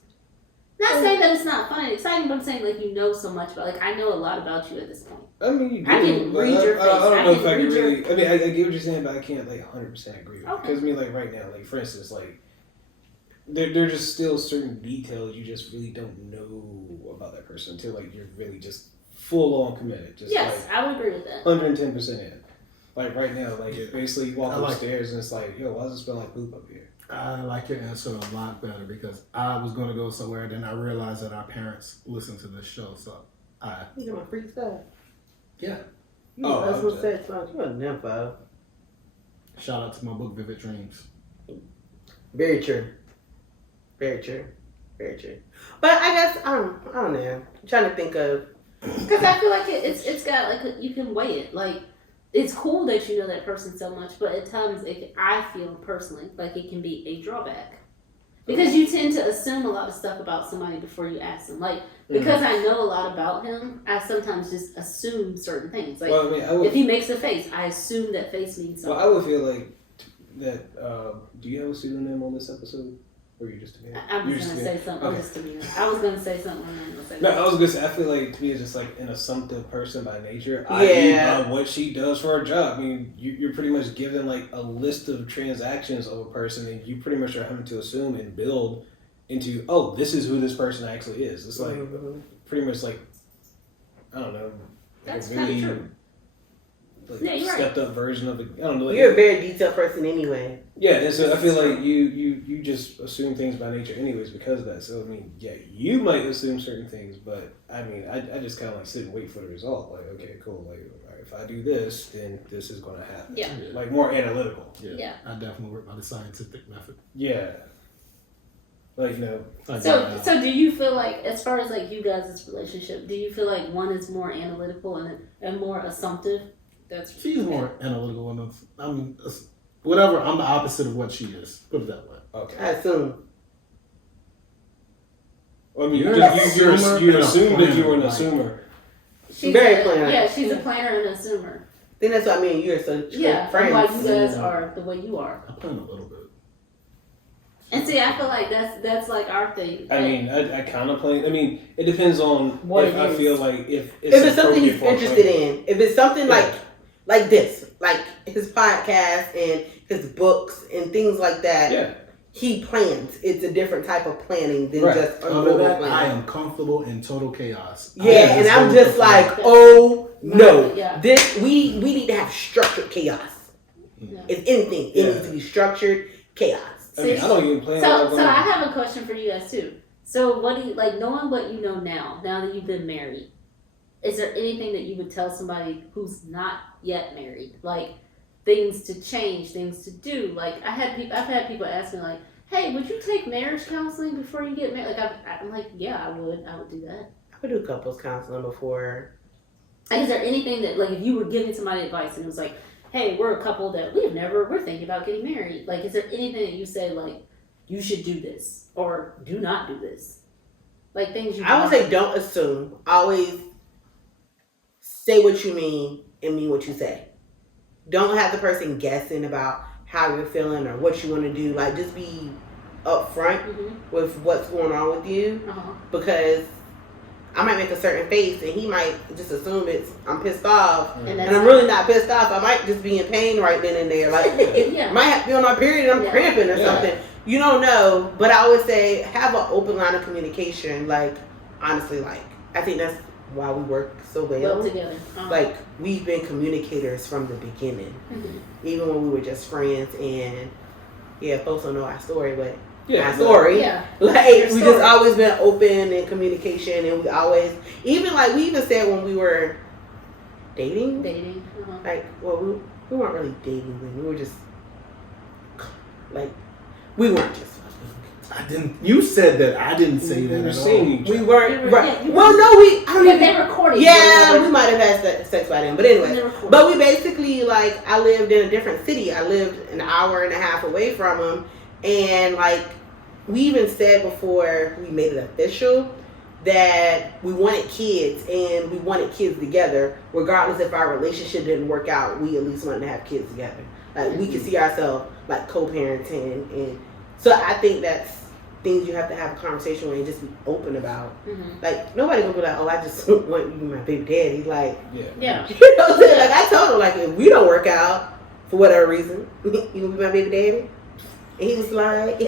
Not saying that it's not fun and exciting, but I'm saying, like, you know so much about, like, I know a lot about you at this point. I mean, you do, I can but read your face. I don't know I if can I can read your- really. I mean, I get what you're saying, but I can't like 100% agree with it. Okay. Because I mean, like right now, like for instance, like There just still certain details you just really don't know about that person until like you're really just full on committed. Just yes, like I would agree with that. 110% in. Like right now, like basically you walk I like upstairs and it's like, yo, why does it smell like poop up here? I like your answer a lot better because I was going to go somewhere, then I realized that our parents listen to this show, so You know my free stuff. yeah. That's what said. You a nympho. Shout out to my book, Vivid Dreams. Very true. Very true. Very true. But I guess I don't know. I'm trying to think of Because I feel like it's got like you can weigh it. Like it's cool that you know that person so much, but at times I feel personally like it can be a drawback because you tend to assume a lot of stuff about somebody before you ask them. Like because I know a lot about him, I sometimes just assume certain things. Like Well, I mean, if he makes a face, I assume that face means something. Well, I would feel like that. Do you have a pseudonym on this episode? Or are you just a man? I was going to say something. Okay. Just to me. I was going to say something. And then say No, I was gonna say I feel like to me it's just like an assumptive person by nature. Yeah. I.e. what she does for her job. I mean, you're pretty much given like a list of transactions of a person, and you pretty much are having to assume and build into this is who this person actually is. It's like pretty much like I don't know. That's like a really, kind of true. like Yeah, you're stepped up version of it. I don't know. Like, you're a very detailed person anyway. yeah, and so I feel like you just assume things by nature anyways because of that. So I mean, yeah, you might assume certain things, but I mean, I just kind of like sit and wait for the result. Like, okay, cool. Like, all right, if I do this, then this is going to happen. Yeah. Like more analytical. Yeah. I definitely work by the scientific method. Yeah. Like So do you feel like, as far as like you guys' relationship, do you feel like one is more analytical and more assumptive? She's more analytical enough. I mean, whatever. I'm the opposite of what she is. Put it that way. Okay. I assume. I mean, You're you an assumer you and a assumed that you were an planner, assumer. She's Very planner. Yeah, she's a planner and an assumer. I think that's what I mean. You're such Yeah, friends. and why you guys are the way you are. I plan a little bit. And see, I feel like that's like our thing. I mean, I kind of play. I mean, it depends on What if it I is. feel like if It's something he's appropriate for a interested plan. in. If it's something Yeah. like this, like his podcast and his books and things like that, Yeah. he plans. It's a different type of planning than Right. just a Other normal than that, plan. I am comfortable in total chaos. Yeah, and I'm go just with the like, flow. oh no, Yeah. this we need to have structured chaos. Yeah. If anything, it needs to be structured chaos. I mean, I don't even plan. So I have a question for you guys too. So what do you like, knowing what you know now that you've been married? Is there anything that you would tell somebody who's not yet married, like things to change, things to do? Like I've had people ask me like, "Hey, would you take marriage counseling before you get married?" Like I'm like, "Yeah, I would do that." I would do couples counseling before. Like, is there anything that like if you were giving somebody advice and it was like, "Hey, we're a couple that we're thinking about getting married." Like, is there anything that you say like, you should do this or do not do this? Like things you. I would say don't assume. Always say what you mean and mean what you say. Don't have the person guessing about how you're feeling or what you want to do. Like, just be upfront with what's going on with you, because I might make a certain face and he might just assume I'm pissed off, and I'm really not pissed off. I might just be in pain right then and there. Like, it might have to be on my period and I'm cramping or something. You don't know, but I always say have an open line of communication. Like, honestly, like I think that's why we work so well together. Like, we've been communicators from the beginning, even when we were just friends. And folks don't know our story, but our story, like we just always been open in communication, and we always we even said when we were dating, like, well, we weren't really dating then. We were just like, we weren't just. I didn't. You said that. I didn't say that at all. We weren't right. Yeah, Well, no, I don't even. They recorded. Yeah, we might have had sex by then, but anyway. But we basically, like, I lived in a different city. I lived an hour and a half away from him, and like we even said before we made it official that we wanted kids, and we wanted kids together, regardless if our relationship didn't work out. We at least wanted to have kids together. Like, we could see ourselves like co-parenting, and so I think that's things you have to have a conversation with and just be open about. Like, nobody gonna be like, oh, I just want you to be my baby daddy. Like, Yeah. You know what I'm saying? Like, I told him, like, if we don't work out for whatever reason, you gonna be my baby daddy? And he was like,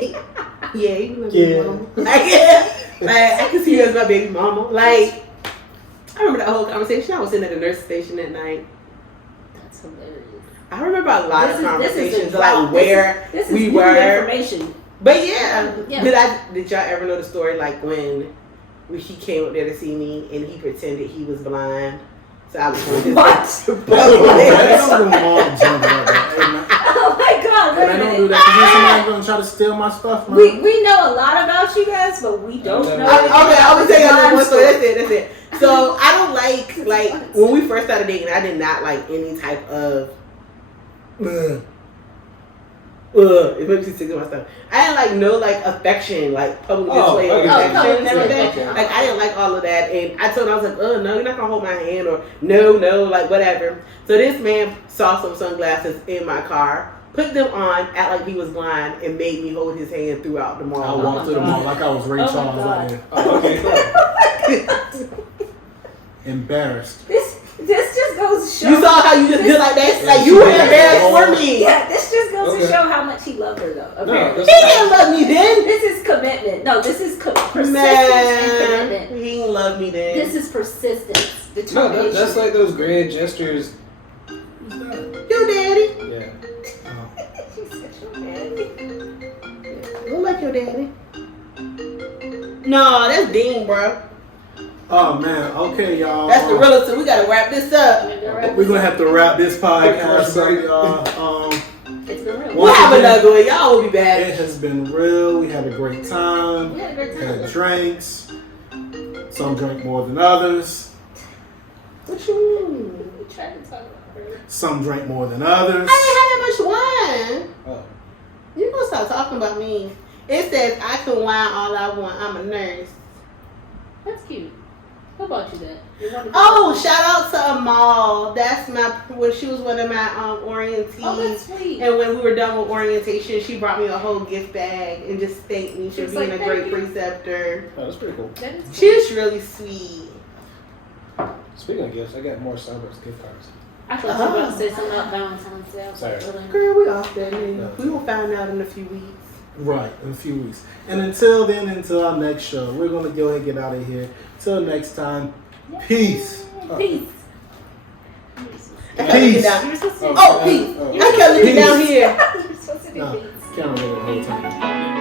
Yeah, you my baby mama. Like, yeah. Like, I can see you as my baby mama. Like, I remember that whole conversation. I was sitting at the nurse station that night. That's hilarious. I remember a lot of conversations, a like where this is we new were. information. But yeah, Yeah. did y'all ever know the story like when he came up there to see me and he pretended he was blind? So I was going to Oh my God! And I don't do that because somebody's gonna try to steal my stuff. Man. We know a lot about you guys, but we don't know. Okay, I was telling you one story. That's it. So I don't like when we first started dating, I did not like any type of it makes me sick to my stomach. I didn't like no like affection, like public display of affection and everything. Like I didn't like all of that, and I told him I was like, oh no, you're not gonna hold my hand, or no, like whatever. So this man saw some sunglasses in my car, put them on, act like he was blind, and made me hold his hand throughout the mall. I walked through the mall like I was Ray Charles out there. Okay. Embarrassed. This just goes to show. You saw how you just did like that? Like you were embarrassed for me. Yeah, this just goes to show how much he loved her, though. Apparently. He didn't love me then. This is commitment. No, this is persistence and commitment. He didn't love me then. This is persistence, No, determination. that's like those grand gestures. Your daddy. Yeah. She said, "Your daddy." Look like your daddy. No, that's Dean, bro. Oh man, okay, y'all. That's the realtor. We gotta wrap this up. We're gonna have to wrap this podcast up, y'all. It's been real. We'll have another one. Y'all will be back. It has been real. We had a great time. We had a great time. Had drinks. Some drank more than others. What you mean? We tried to talk about her. Some drank more than others. I didn't have that much wine. Oh. You gonna stop talking about me. It says I can wine all I want. I'm a nurse. That's cute. How about you, then? Oh, shout out to Amal. That's when she was one of my orientees. Oh, that's sweet. And when we were done with orientation, she brought me a whole gift bag and just thanked me for being a great preceptor. Oh, that's pretty cool. That is She's really sweet. Speaking of gifts, I got more Starbucks gift cards. I thought you were about to say something about Valentine's Day. Sorry. Girl, we off that nigga. We will find out in a few weeks. Right, in a few weeks. And until then, until our next show, we're gonna go ahead and get out of here. Till next time, peace. Peace. Peace. Oh, peace. I kept looking down here. You're supposed to do No, peace. camera the whole time.